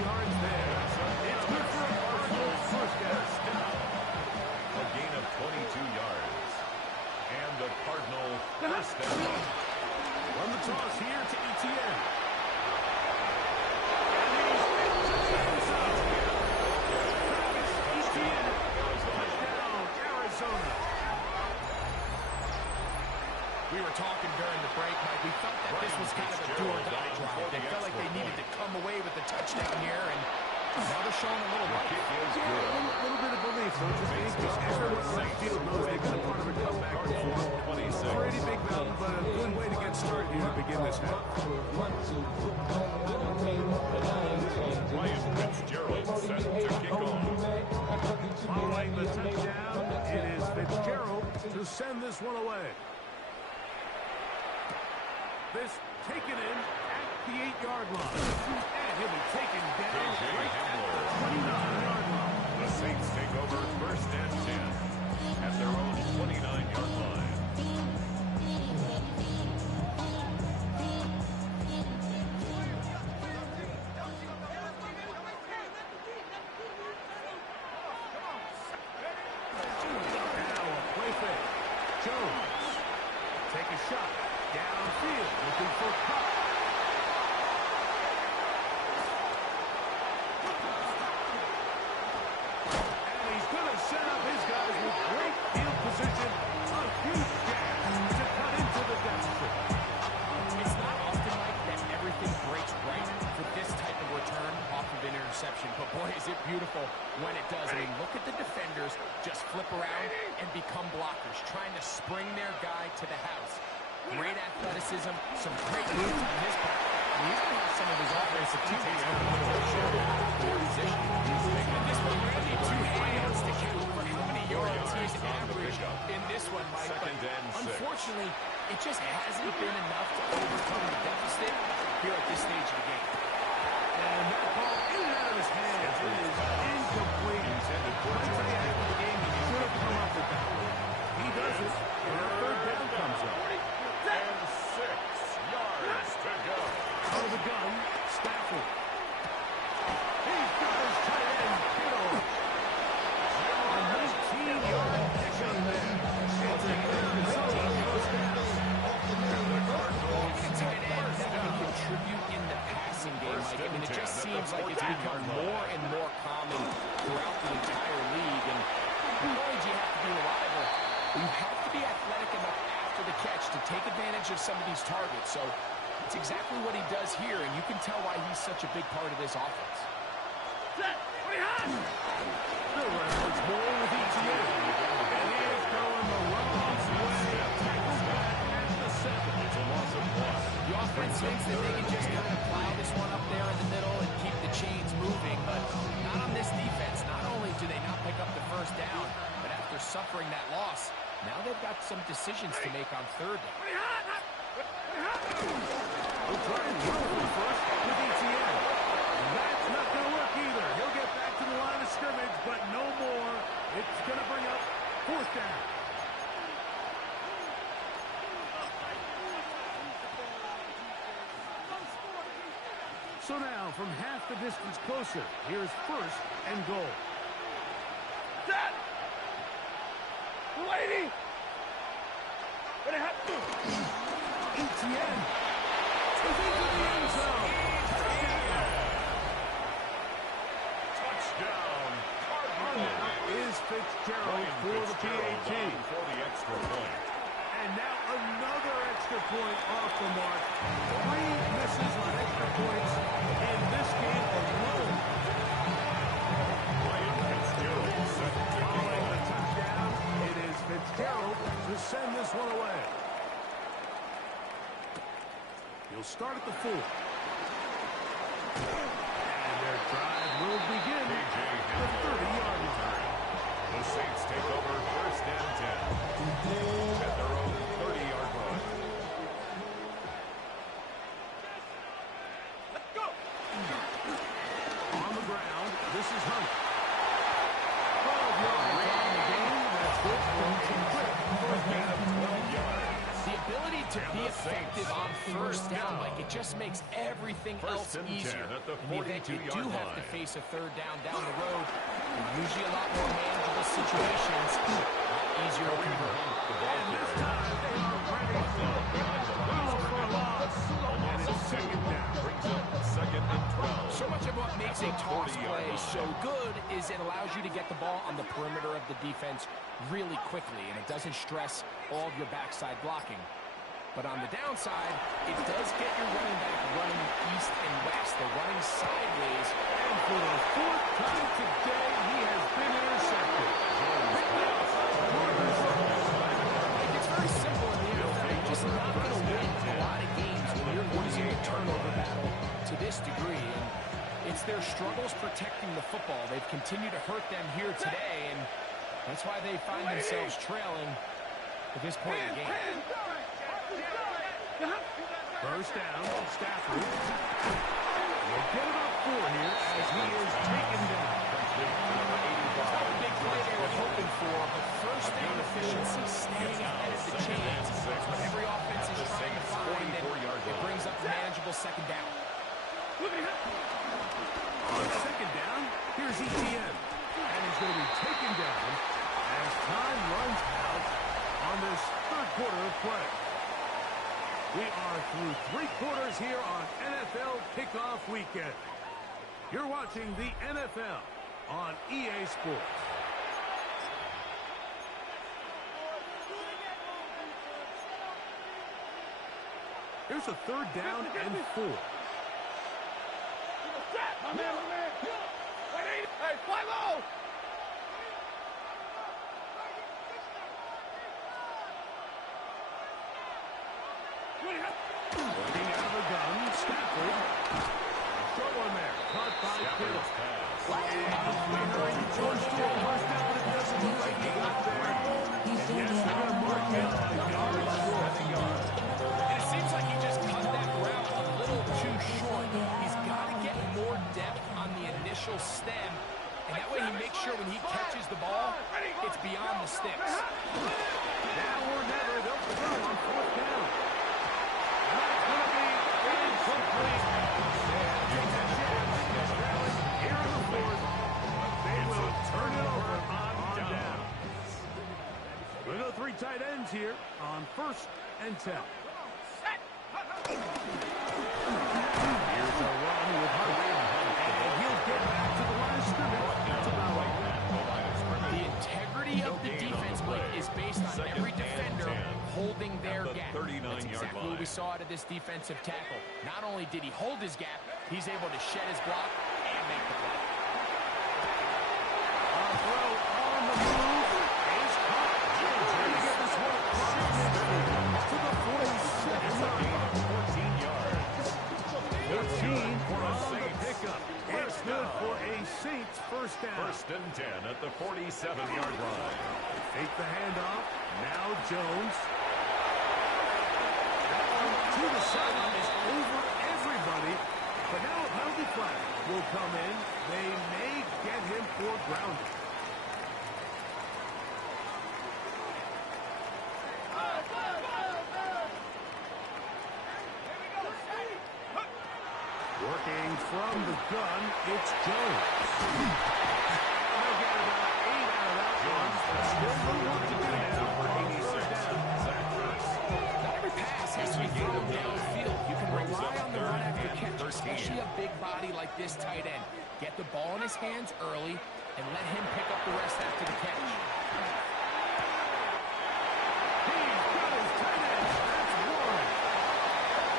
yards there. It's good for a Cardinals first down. A gain of 22 yards. And the Cardinal first down. Run the toss here to ETN. We were talking during the break, Mike. We felt that this was kind of a do-or-die drive. They felt like they needed to come away with the touchdown here, and now they're showing a little life. A little bit of belief, so it's just everyone on the field knows they've got a part of a comeback before. Pretty big mountain, but a good way to get started here to begin this half. Ryan Fitzgerald set to kick off. Following the touchdown, it is Fitzgerald to send this one away. This taken in at the 8-yard line. And he'll be taken down right at the 29-yard line. The Saints take over first and 10 at their own 29-yard line. Now a play fake. Jones. Take a shot. Downfield. Looking for Cobb. And he's going to set up his guys with great field position. A huge gap to cut into the deficit. It's not often, Mike, that everything breaks right for this type of return off of an interception. But, boy, is it beautiful when it does. I mean, look at the defenders just flip around and become blockers, trying to spring their guy to the house. Great athleticism, some great moves on his part. And he's going to have some of his offensive teammates come a little bit short of their position. And this one really need 2 hands to catch. unfortunately, it just hasn't been enough to overcome the deficit here at this stage of the game. And that ball in and out of his hands. It is incomplete. Intended for the game. He should have come up with that one. He does it, and a third down comes up. And 6 yards to go. Out of the gun, Stafford. He's got his tight end, Kittle. A 19-yard pickup there. It's a Minnesota first down. The tight end that can contribute in the passing game, Mike. I mean, it just seems like it's become more and more common throughout the entire league. And not only do you have to be reliable, you have to be athletic enough after the catch to take advantage of some of these targets. So it's exactly what he does here, and you can tell why he's such a big part of this offense. The Rams more with ETN. And he is going the wrong way. Tackles back at the 7. It's a loss of 1. The offense thinks that they can just kind of plow this one up there in the middle and keep the chains moving, but not on this defense. Not only do they not pick up the first down, but after suffering that loss, now they've got some decisions to make on third down. We'll try and run for the first with ETN. That's not going to work either. He'll get back to the line of scrimmage, but no more. It's going to bring up fourth down. So now, from half the distance closer, here's first and goal. Set! Lady! What happened? ETN is into the end zone. Touchdown, Cardinals. Is Fitzgerald for the PAT. For the extra point. And now another extra point off the mark. 3 misses on extra points in this game alone. Fitzgerald set to Following the touchdown, it is Fitzgerald to send this one away. He'll start at the 4. And their drive will begin at the 30-yard line. The Saints take over first and 10 at their own 30-yard line. Let's go! On the ground, this is Hunt. 12 yards on the game. That's good. For a gain of 12 yards. The ability to be effective on first down, like it just makes everything else easier. At the In the event you 42-yard do have to line. face a third down the road, they're usually a lot more manageable situations, a lot easier to convert. And this time, they are ready for a loss. And it's second down. Brings up second and 12. So much of what makes a toss play so good is it allows you to get the ball on the perimeter of the defense really quickly, and it doesn't stress all of your backside blocking. But on the downside, it does get your running back running east and west. They're running sideways. And for the 4th time today, he has been intercepted. It's very simple in the NFL. You're just not going to win a lot of games when you're losing the turnover battle to this degree. And it's their struggles protecting the football. They've continued to hurt them here today, and that's why they find themselves trailing at this point in the game. First down, Stafford. We'll get it up 4 here as he is taken down. It's not a big play they were hoping for, but first down efficiency, staying ahead of the chains. That's what every offense is trying to find, and it brings up a manageable second down. On second down, here's ETN. And he's going to be taken down as time runs out on this third quarter of play. We are through 3 quarters here on NFL Kickoff Weekend. You're watching the NFL on EA Sports. Here's a third down and 4. My man! Hey, fly low! Working out of the gun, Stafford. Short one there, caught by Kittle. First down, but it doesn't look like he got there. And yes, they're going to mark him a yard short. little stem, and that way he makes sure when he catches the ball, it's beyond the sticks. Now or never, they'll throw on fourth down. And that's going to be incomplete. They have to take that chance. They're trailing here in the fourth. They will turn it over on down. We'll go 3 tight ends here on 1st and 10. Here's a run with Hunt. And he'll get back to the line of scrimmage. That's about right. The integrity of the defense, Blake, is based on every defender holding their gap. That's exactly what we saw out of this defensive tackle. Not only did he hold his gap, he's able to shed his block and make the play. Throw on the move is caught. Trying to get this one across to the 46. 14 yards. 14 for on the pickup. It's good for a Saints first down. 1st and 10 at the 47-yard line. Fake the handoff. Now Jones. That one to the sideline is over everybody. But now a penalty flag will come in. They may get him for grounding. Working from the gun, it's Jones. They'll get about 8 out of that one. Still a little work to do now. Not every pass has to be thrown downfield. You can rely on the run after catch, especially a big body like this tight end. Get the ball in his hands early and let him pick up the rest after the catch. He's got his tight end. That's one.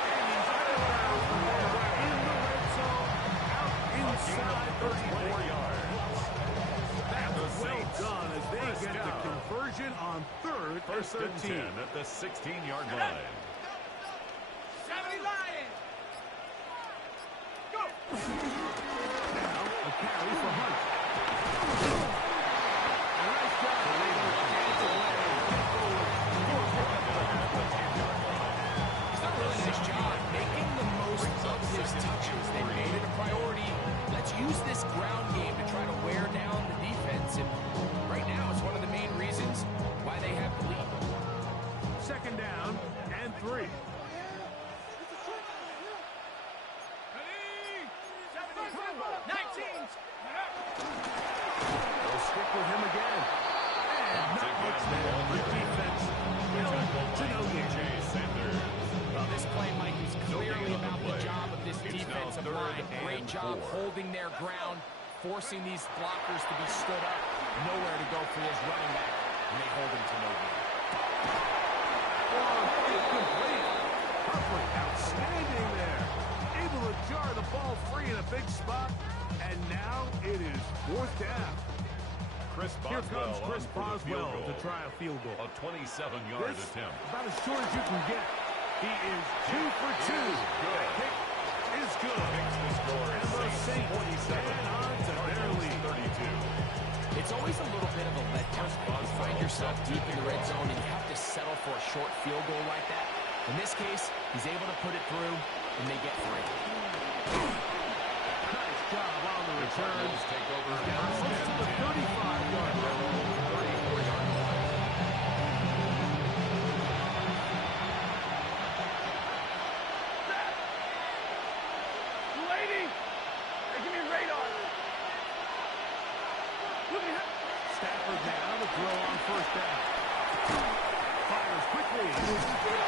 And he's out of bounds in the red zone, out inside 34 yards. That's well done as they get the conversion on 3rd and 1st and 10 at the 16-yard line. 70 Lions. Go. Now a carry for Hunt. Nice job. Gets away. He's done a really nice job making the most of his touches. They made it a priority. Let's use this ground game to try to wear down the defense. And right now, it's one of the main reasons why they have the lead. 2nd down and 3. They'll stick with him again. And not much there. The defense held to no gain. Well, this play, Mike, is clearly about the job of this defensive line. Great job holding their ground, forcing these blockers to be stood up. Nowhere to go for his running back, and they hold him to no gain. Incomplete. Humphrey, outstanding there. Able to jar the ball free in a big spot. And now it is 4th down. Here comes Chris Boswell to try a field goal. A 27-yard attempt. About as short as you can get. He is 2 for 2. That kick is good. And the Saints stand on to their lead. 32. It's always a little bit of a letdown. You find yourself deep in the red zone and you have to settle for a short field goal like that. In this case, he's able to put it through, and they get 3. Nice job on the return. Take over. Down close to the 35-yard line. 34-yard line. Lady! Hey, give me radar. Look at him. Stafford now to throw on 1st down. Fires quickly. He's hit.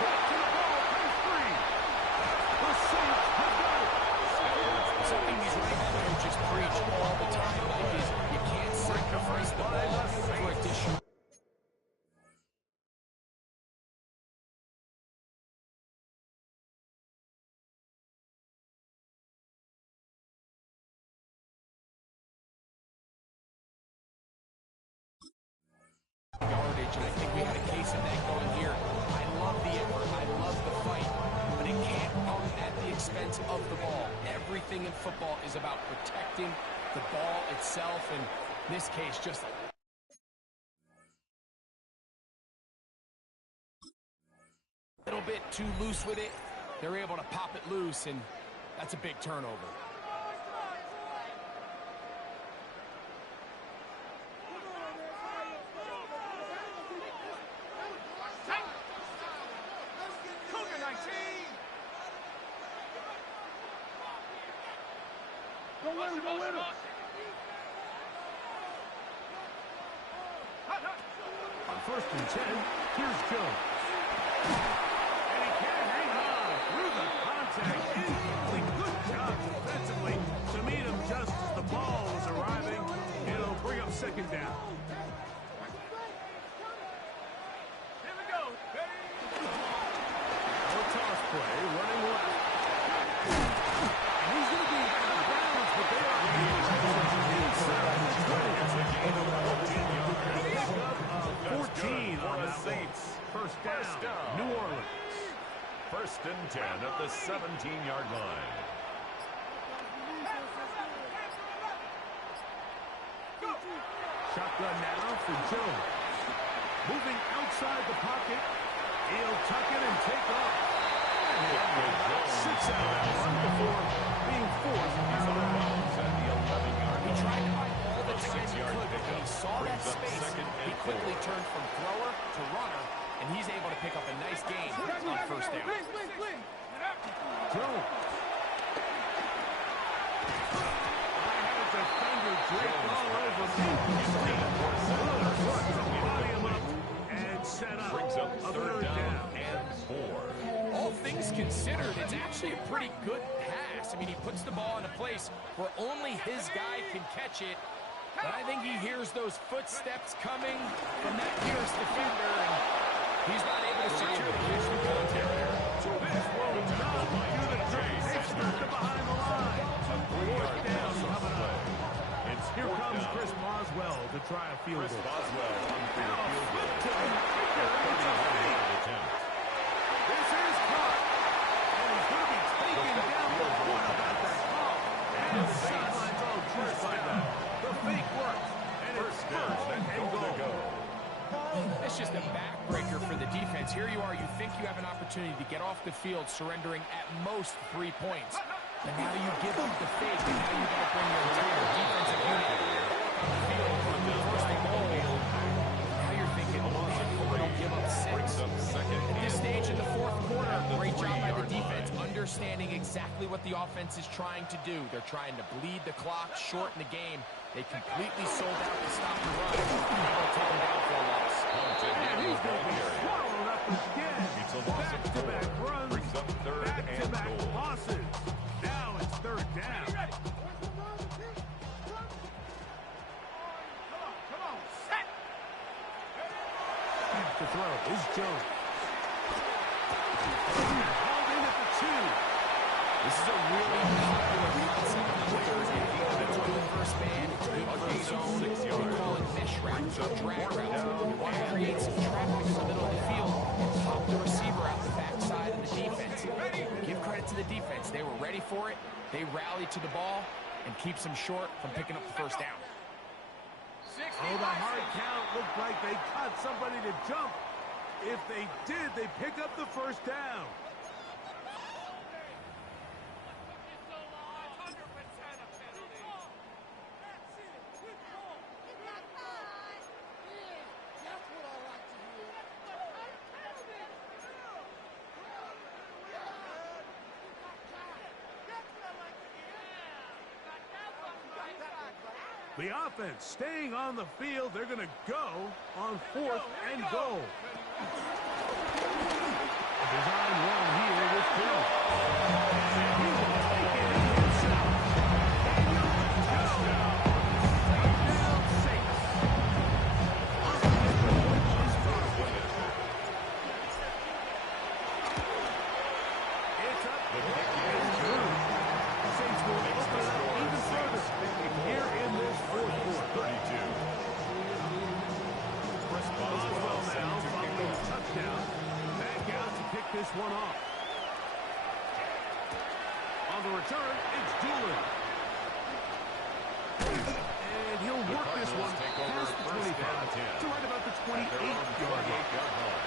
Cut to the ball. He's free. The Saints have got it. Something these running back coaches preach all the time, Mike, is you can't sacrifice the ball for additional. Yardage, and I think we had a case of that going here. I love the effort, I love the fight, but it can't come at the expense of the ball. Everything in football is about protecting the ball itself, and in this case, just a little bit too loose with it. They're able to pop it loose, and that's a big turnover. On 1st and 10, here's Jones. And he can't hang on through the contact. Incomplete. Good job defensively to meet him just as the ball was arriving. It'll bring up 2nd down. Here we go. Ready? No toss play, running left. And he's going to be out of bounds, but they are able to inside the 20. It's a gain of 14 on the Saints. First down, New Orleans. 1st and 10 at the 17-yard line. Shotgun now for Jones. Moving outside the pocket. He'll tuck it and take off. And he'll get about 6 out of that one before being forced out of bounds at the 11-yard line. He tried to find all the times he could, but when he saw that space, he quickly turned from thrower to runner, and he's able to pick up a nice gain on 1st down. Jones. Defender draped all over me. Body him up and set up. Brings up a 3rd down and 4. All things considered, it's actually a pretty good pass. I mean, he puts the ball in a place where only his guy can catch it. But I think he hears those footsteps coming from that Pierce defender, and he's not able to secure the catch through contact there. So this will not do the trick. They stood behind the line. 4th down coming up. Here comes Chris Boswell to try a field goal. Chris Boswell on for the field goal. This is caught. And he's going to be taken down the court about that call. And the sidelines all juiced by that. The fake works. And it's 1st and goal. It's just a backbreaker for the defense. Here you are, you think you have an opportunity to get off the field, surrendering at most 3 points. But now you give up the fake, and now you got to bring your entire defensive unit on the field on the 1st and goal. Now you're thinking, man, don't give up 6. At this stage in the 4th quarter, great job by the defense, understanding exactly what the offense is trying to do. They're trying to bleed the clock, shorten the game. They completely sold out to stop the run. Now they're taking down for a loss. And he's going to be swallowed up again. Back-to-back runs, Brings up 3rd and back-to-back goal. losses. Now it's 3rd down. Come on, set. To throw is Jones. Hauled in at the 2. This is a really popular concept in players. It's good first man, it's good first zone. We call it mesh routes or drag routes. You want to create some traffic in the middle of the field and pop the receiver out the backside of the defense. Give credit to the defense. They were ready for it. They rallied to the ball and keeps them short from picking up the 1st down. Oh, the hard count looked like they caught somebody to jump. If they did, they pick up the 1st down. The offense staying on the field. They're going to go on 4th and goal. Design one here with Hill. And he will take it in himself. Down 6. It's up. The kick is good. Saints will open it up even further here in this 4th quarter. 32. Chris Boswell now following a touchdown. Back out to kick this one off. On the return, it's Doolin. And he'll work this one past the 25 to right about the 28-yard line.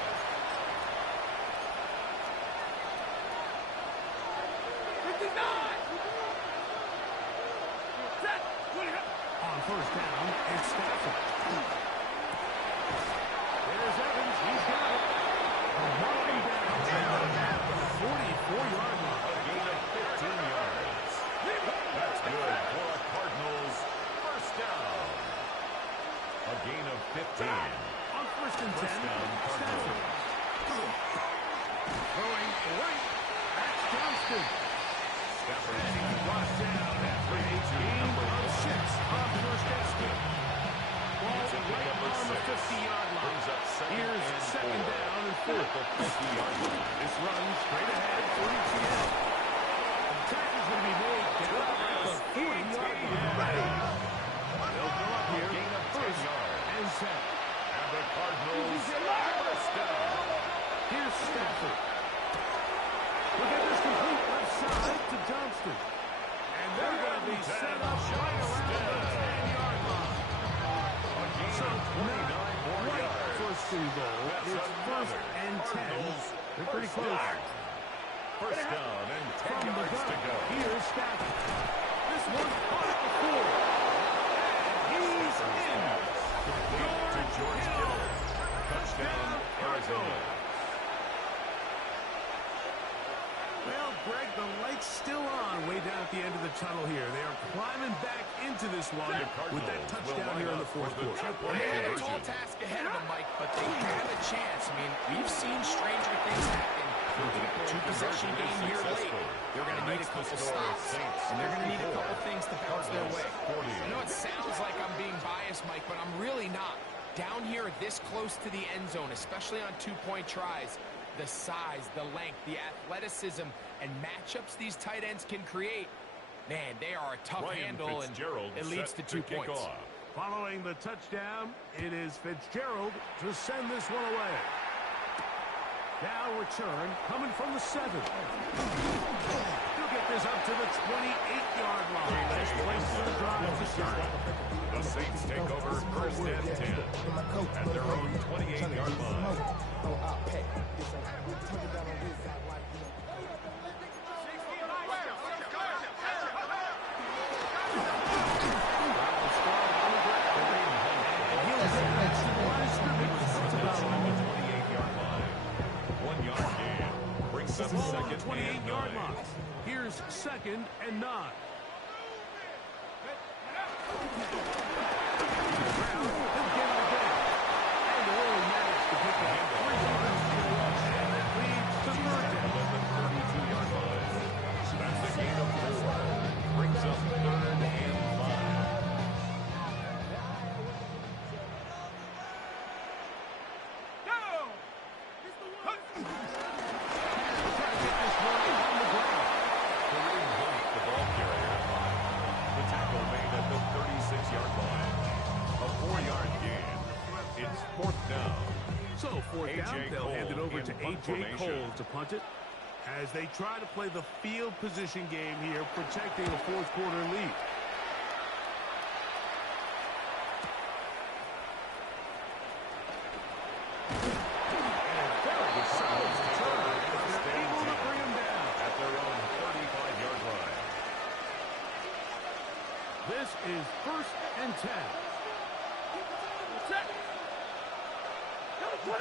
On 1st down, it's Stafford. There's Evans. He's got it. Running down the 44-yard line. A gain of 15 yards. That's good for a And he's brought down after a gain of 6 on first down. Ball right on the 50-yard line. Here's second down and 4. This run straight ahead for ETN. The tackle's going to be made down at the 40-yard line. They'll go up here. Gain of 1st and 10. And the Cardinals first down. Here's Stafford. Look at this complete left side to Johnston. And they're going to be set up right around the 10-yard line. So not quite first and goal. It's 1st and 10. They're pretty close. First down and 10 yards to go. Here's Stafford. This one's caught at the 4. And he's in. To George Kittle. Touchdown, Arizona. Well, Greg, the light's still on way down at the end of the tunnel here. They are climbing back into this one with that touchdown here in the 4th quarter. They have a tall task ahead of them, Mike, but they have a chance. I mean, we've seen stranger things happen. Two-possession game here late. They're going to need a couple stops, and they're going to need a couple things to bounce their way. I know it sounds like I'm being biased, Mike, but I'm really not. Down here this close to the end zone, especially on 2-point tries, the size, the length, the athleticism, and matchups these tight ends can create, man, they are a tough handle, and it leads to 2 points. Following the touchdown, it is Fitzgerald to send this one away. Now return coming from the 7. He'll get this up to the 28-yard line. Nice place for the drive to start. The Saints take over 1st and 10 at their own 28-yard line. Ball on the 28-yard line. Here's 2nd and 9. Brown, he'll get it again. And the Oilers managed to pick up 3 yards. And that leads to 3rd down. The 32-yard line. That's the gain of 4. Brings up 3rd and 5. Go! It's 4th down. So 4th down, they'll hand it over to A.J. Cole to punt it as they try to play the field position game here, protecting a 4th quarter lead. And very good solid return. They're able to bring him down at their own 35-yard line. This is 1st and 10. Set! 20!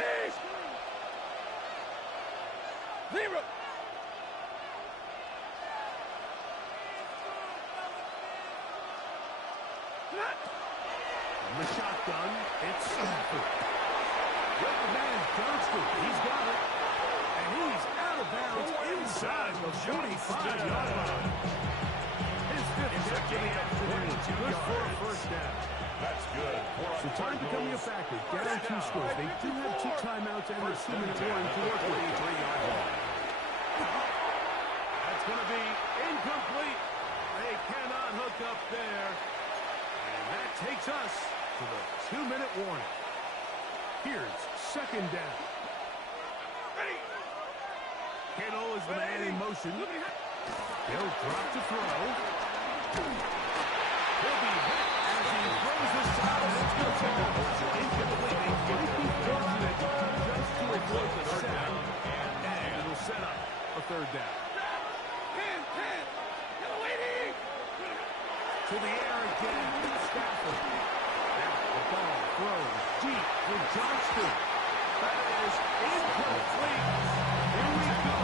0! On the shotgun, it's Stafford. With the man, Johnston. He's got it. And he's out of bounds inside the 45-yard line. His 5th catch of the afternoon. Good for a 1st down. That's good. So time becoming a factor. Down 2 scores. They do have 2 timeouts and a 2-minute warning to work with. That's going to be incomplete. They cannot hook up there. And that takes us to the 2-minute warning. Here's 2nd down. Kittle is the man in motion. He'll drop to throw. He'll be hit as he throws this out. It's going to take a incomplete. They might be fortunate just to avoid the sack. And it'll set up a 3rd down. To the air again. Stafford. The ball throws deep for Johnston. That is incomplete. Here we go.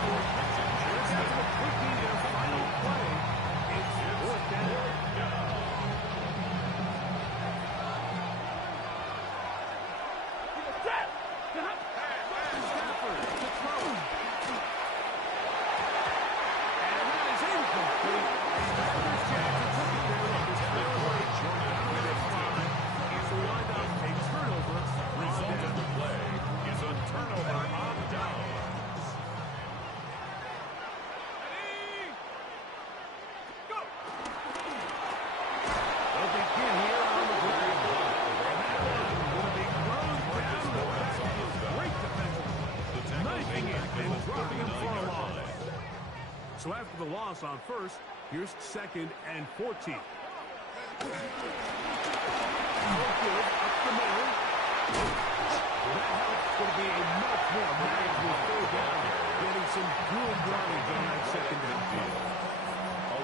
Here's after quickly their final play. It's 4th down. Stafford to throw. And that is incomplete. loss on first. Here's 2nd and 14. Good up the middle. That helps. Going to be a much more manageable third down. Getting some good yardage on that 2nd down field.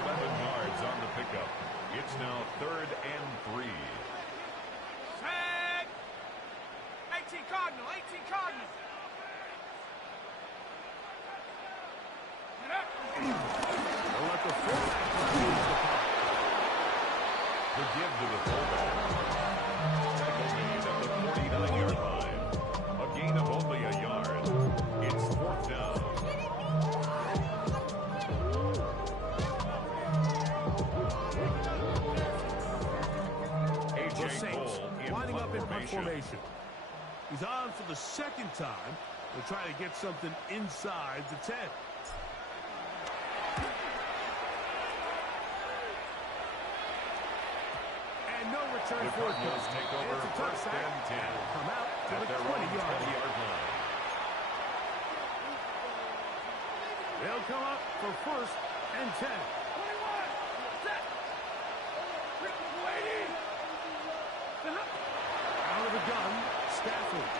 11 yards on the pickup. It's now 3rd and 3. Set. 18 Cardinal, 18 Cardinal. They'll let the fullback use the punt. The give to the fullback. Tackle made at the 49-yard line. A gain of only a yard. It's 4th down. The Saints lining up in punt formation. He's on for the 2nd time. They'll try to get something inside the 10. And no return for it. Take over it's a 1st and 10. Come out to at the their 20-yard line. They'll come up for 1st and 10. 21. Set. Waiting. Out of the gun, Stafford.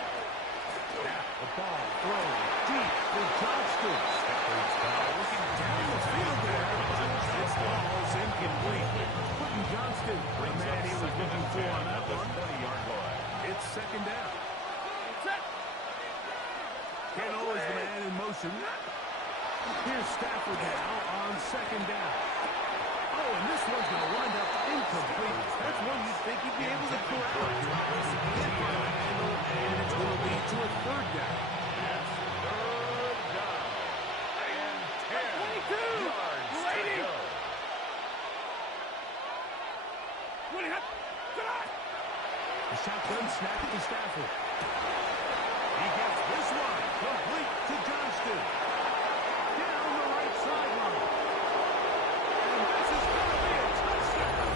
Snap the ball, throw deep for Johnston. Stafford's Looking down the field there. This ball's incomplete. Quentin Johnston, the man he was looking for on that one. 20-yard line. It's 2nd down. Set. Kano is the man in motion. Here's Stafford now on 2nd down. Oh, and this one's going to wind up incomplete. That's one you'd think he'd be able to corral. And it's going to lead to a 3rd down. It's 3rd down. And 10 yards to go. The shotgun snap to Stafford. He gets this one complete to Johnston. Down the right sideline. And this is going to be a touchdown.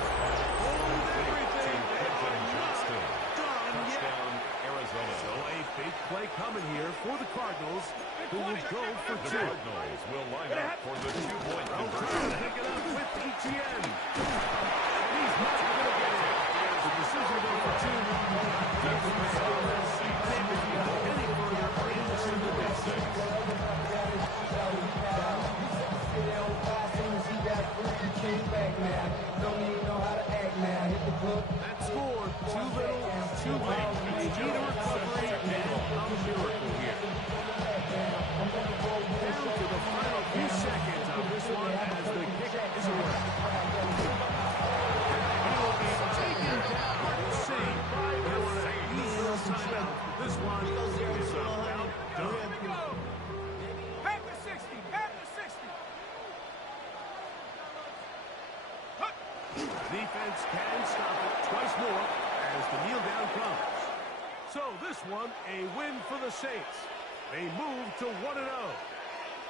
Hold everything. They are not done yet. Touchdown, Arizona. So a big play coming here for the Cardinals, who will go for The 2. Cardinals will line up for the 2-point They'll try conversion. to pick it up with ETN. And he's not going to get it. The decision to go for 2. Defense can't be any further in the single digits. That score, too little, too late. They need a recovery and a miracle here. Down to the final few seconds of this one as the kick is away. He will be taken down, saved by the Saints. Timeout. This one is about done. Pack the 60. Pack the 60. The defense can stop it twice more as the kneel down comes. So this one, a win for the Saints. They move to 1-0,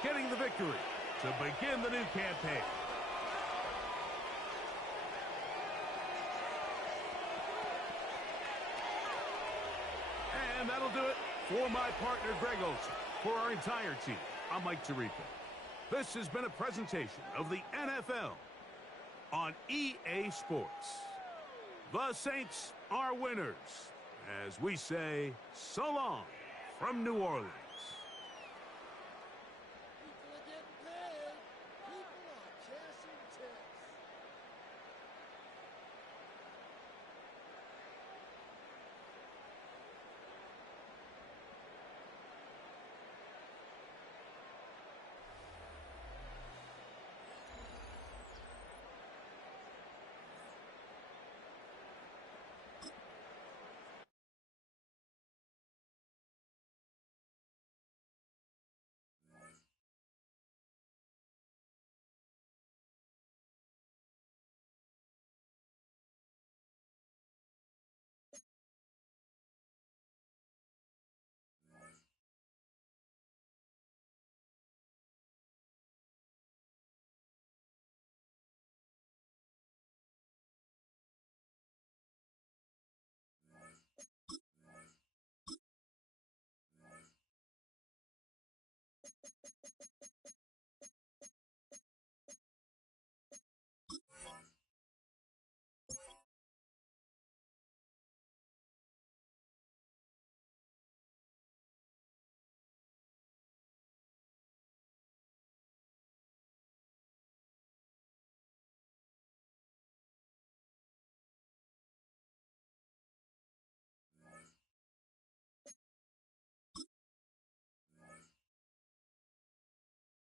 getting the victory to begin the new campaign. And that'll do it for my partner, Greg Olson. For our entire team, I'm Mike Tirico. This has been a presentation of the NFL on EA Sports. The Saints are winners, as we say so long from New Orleans.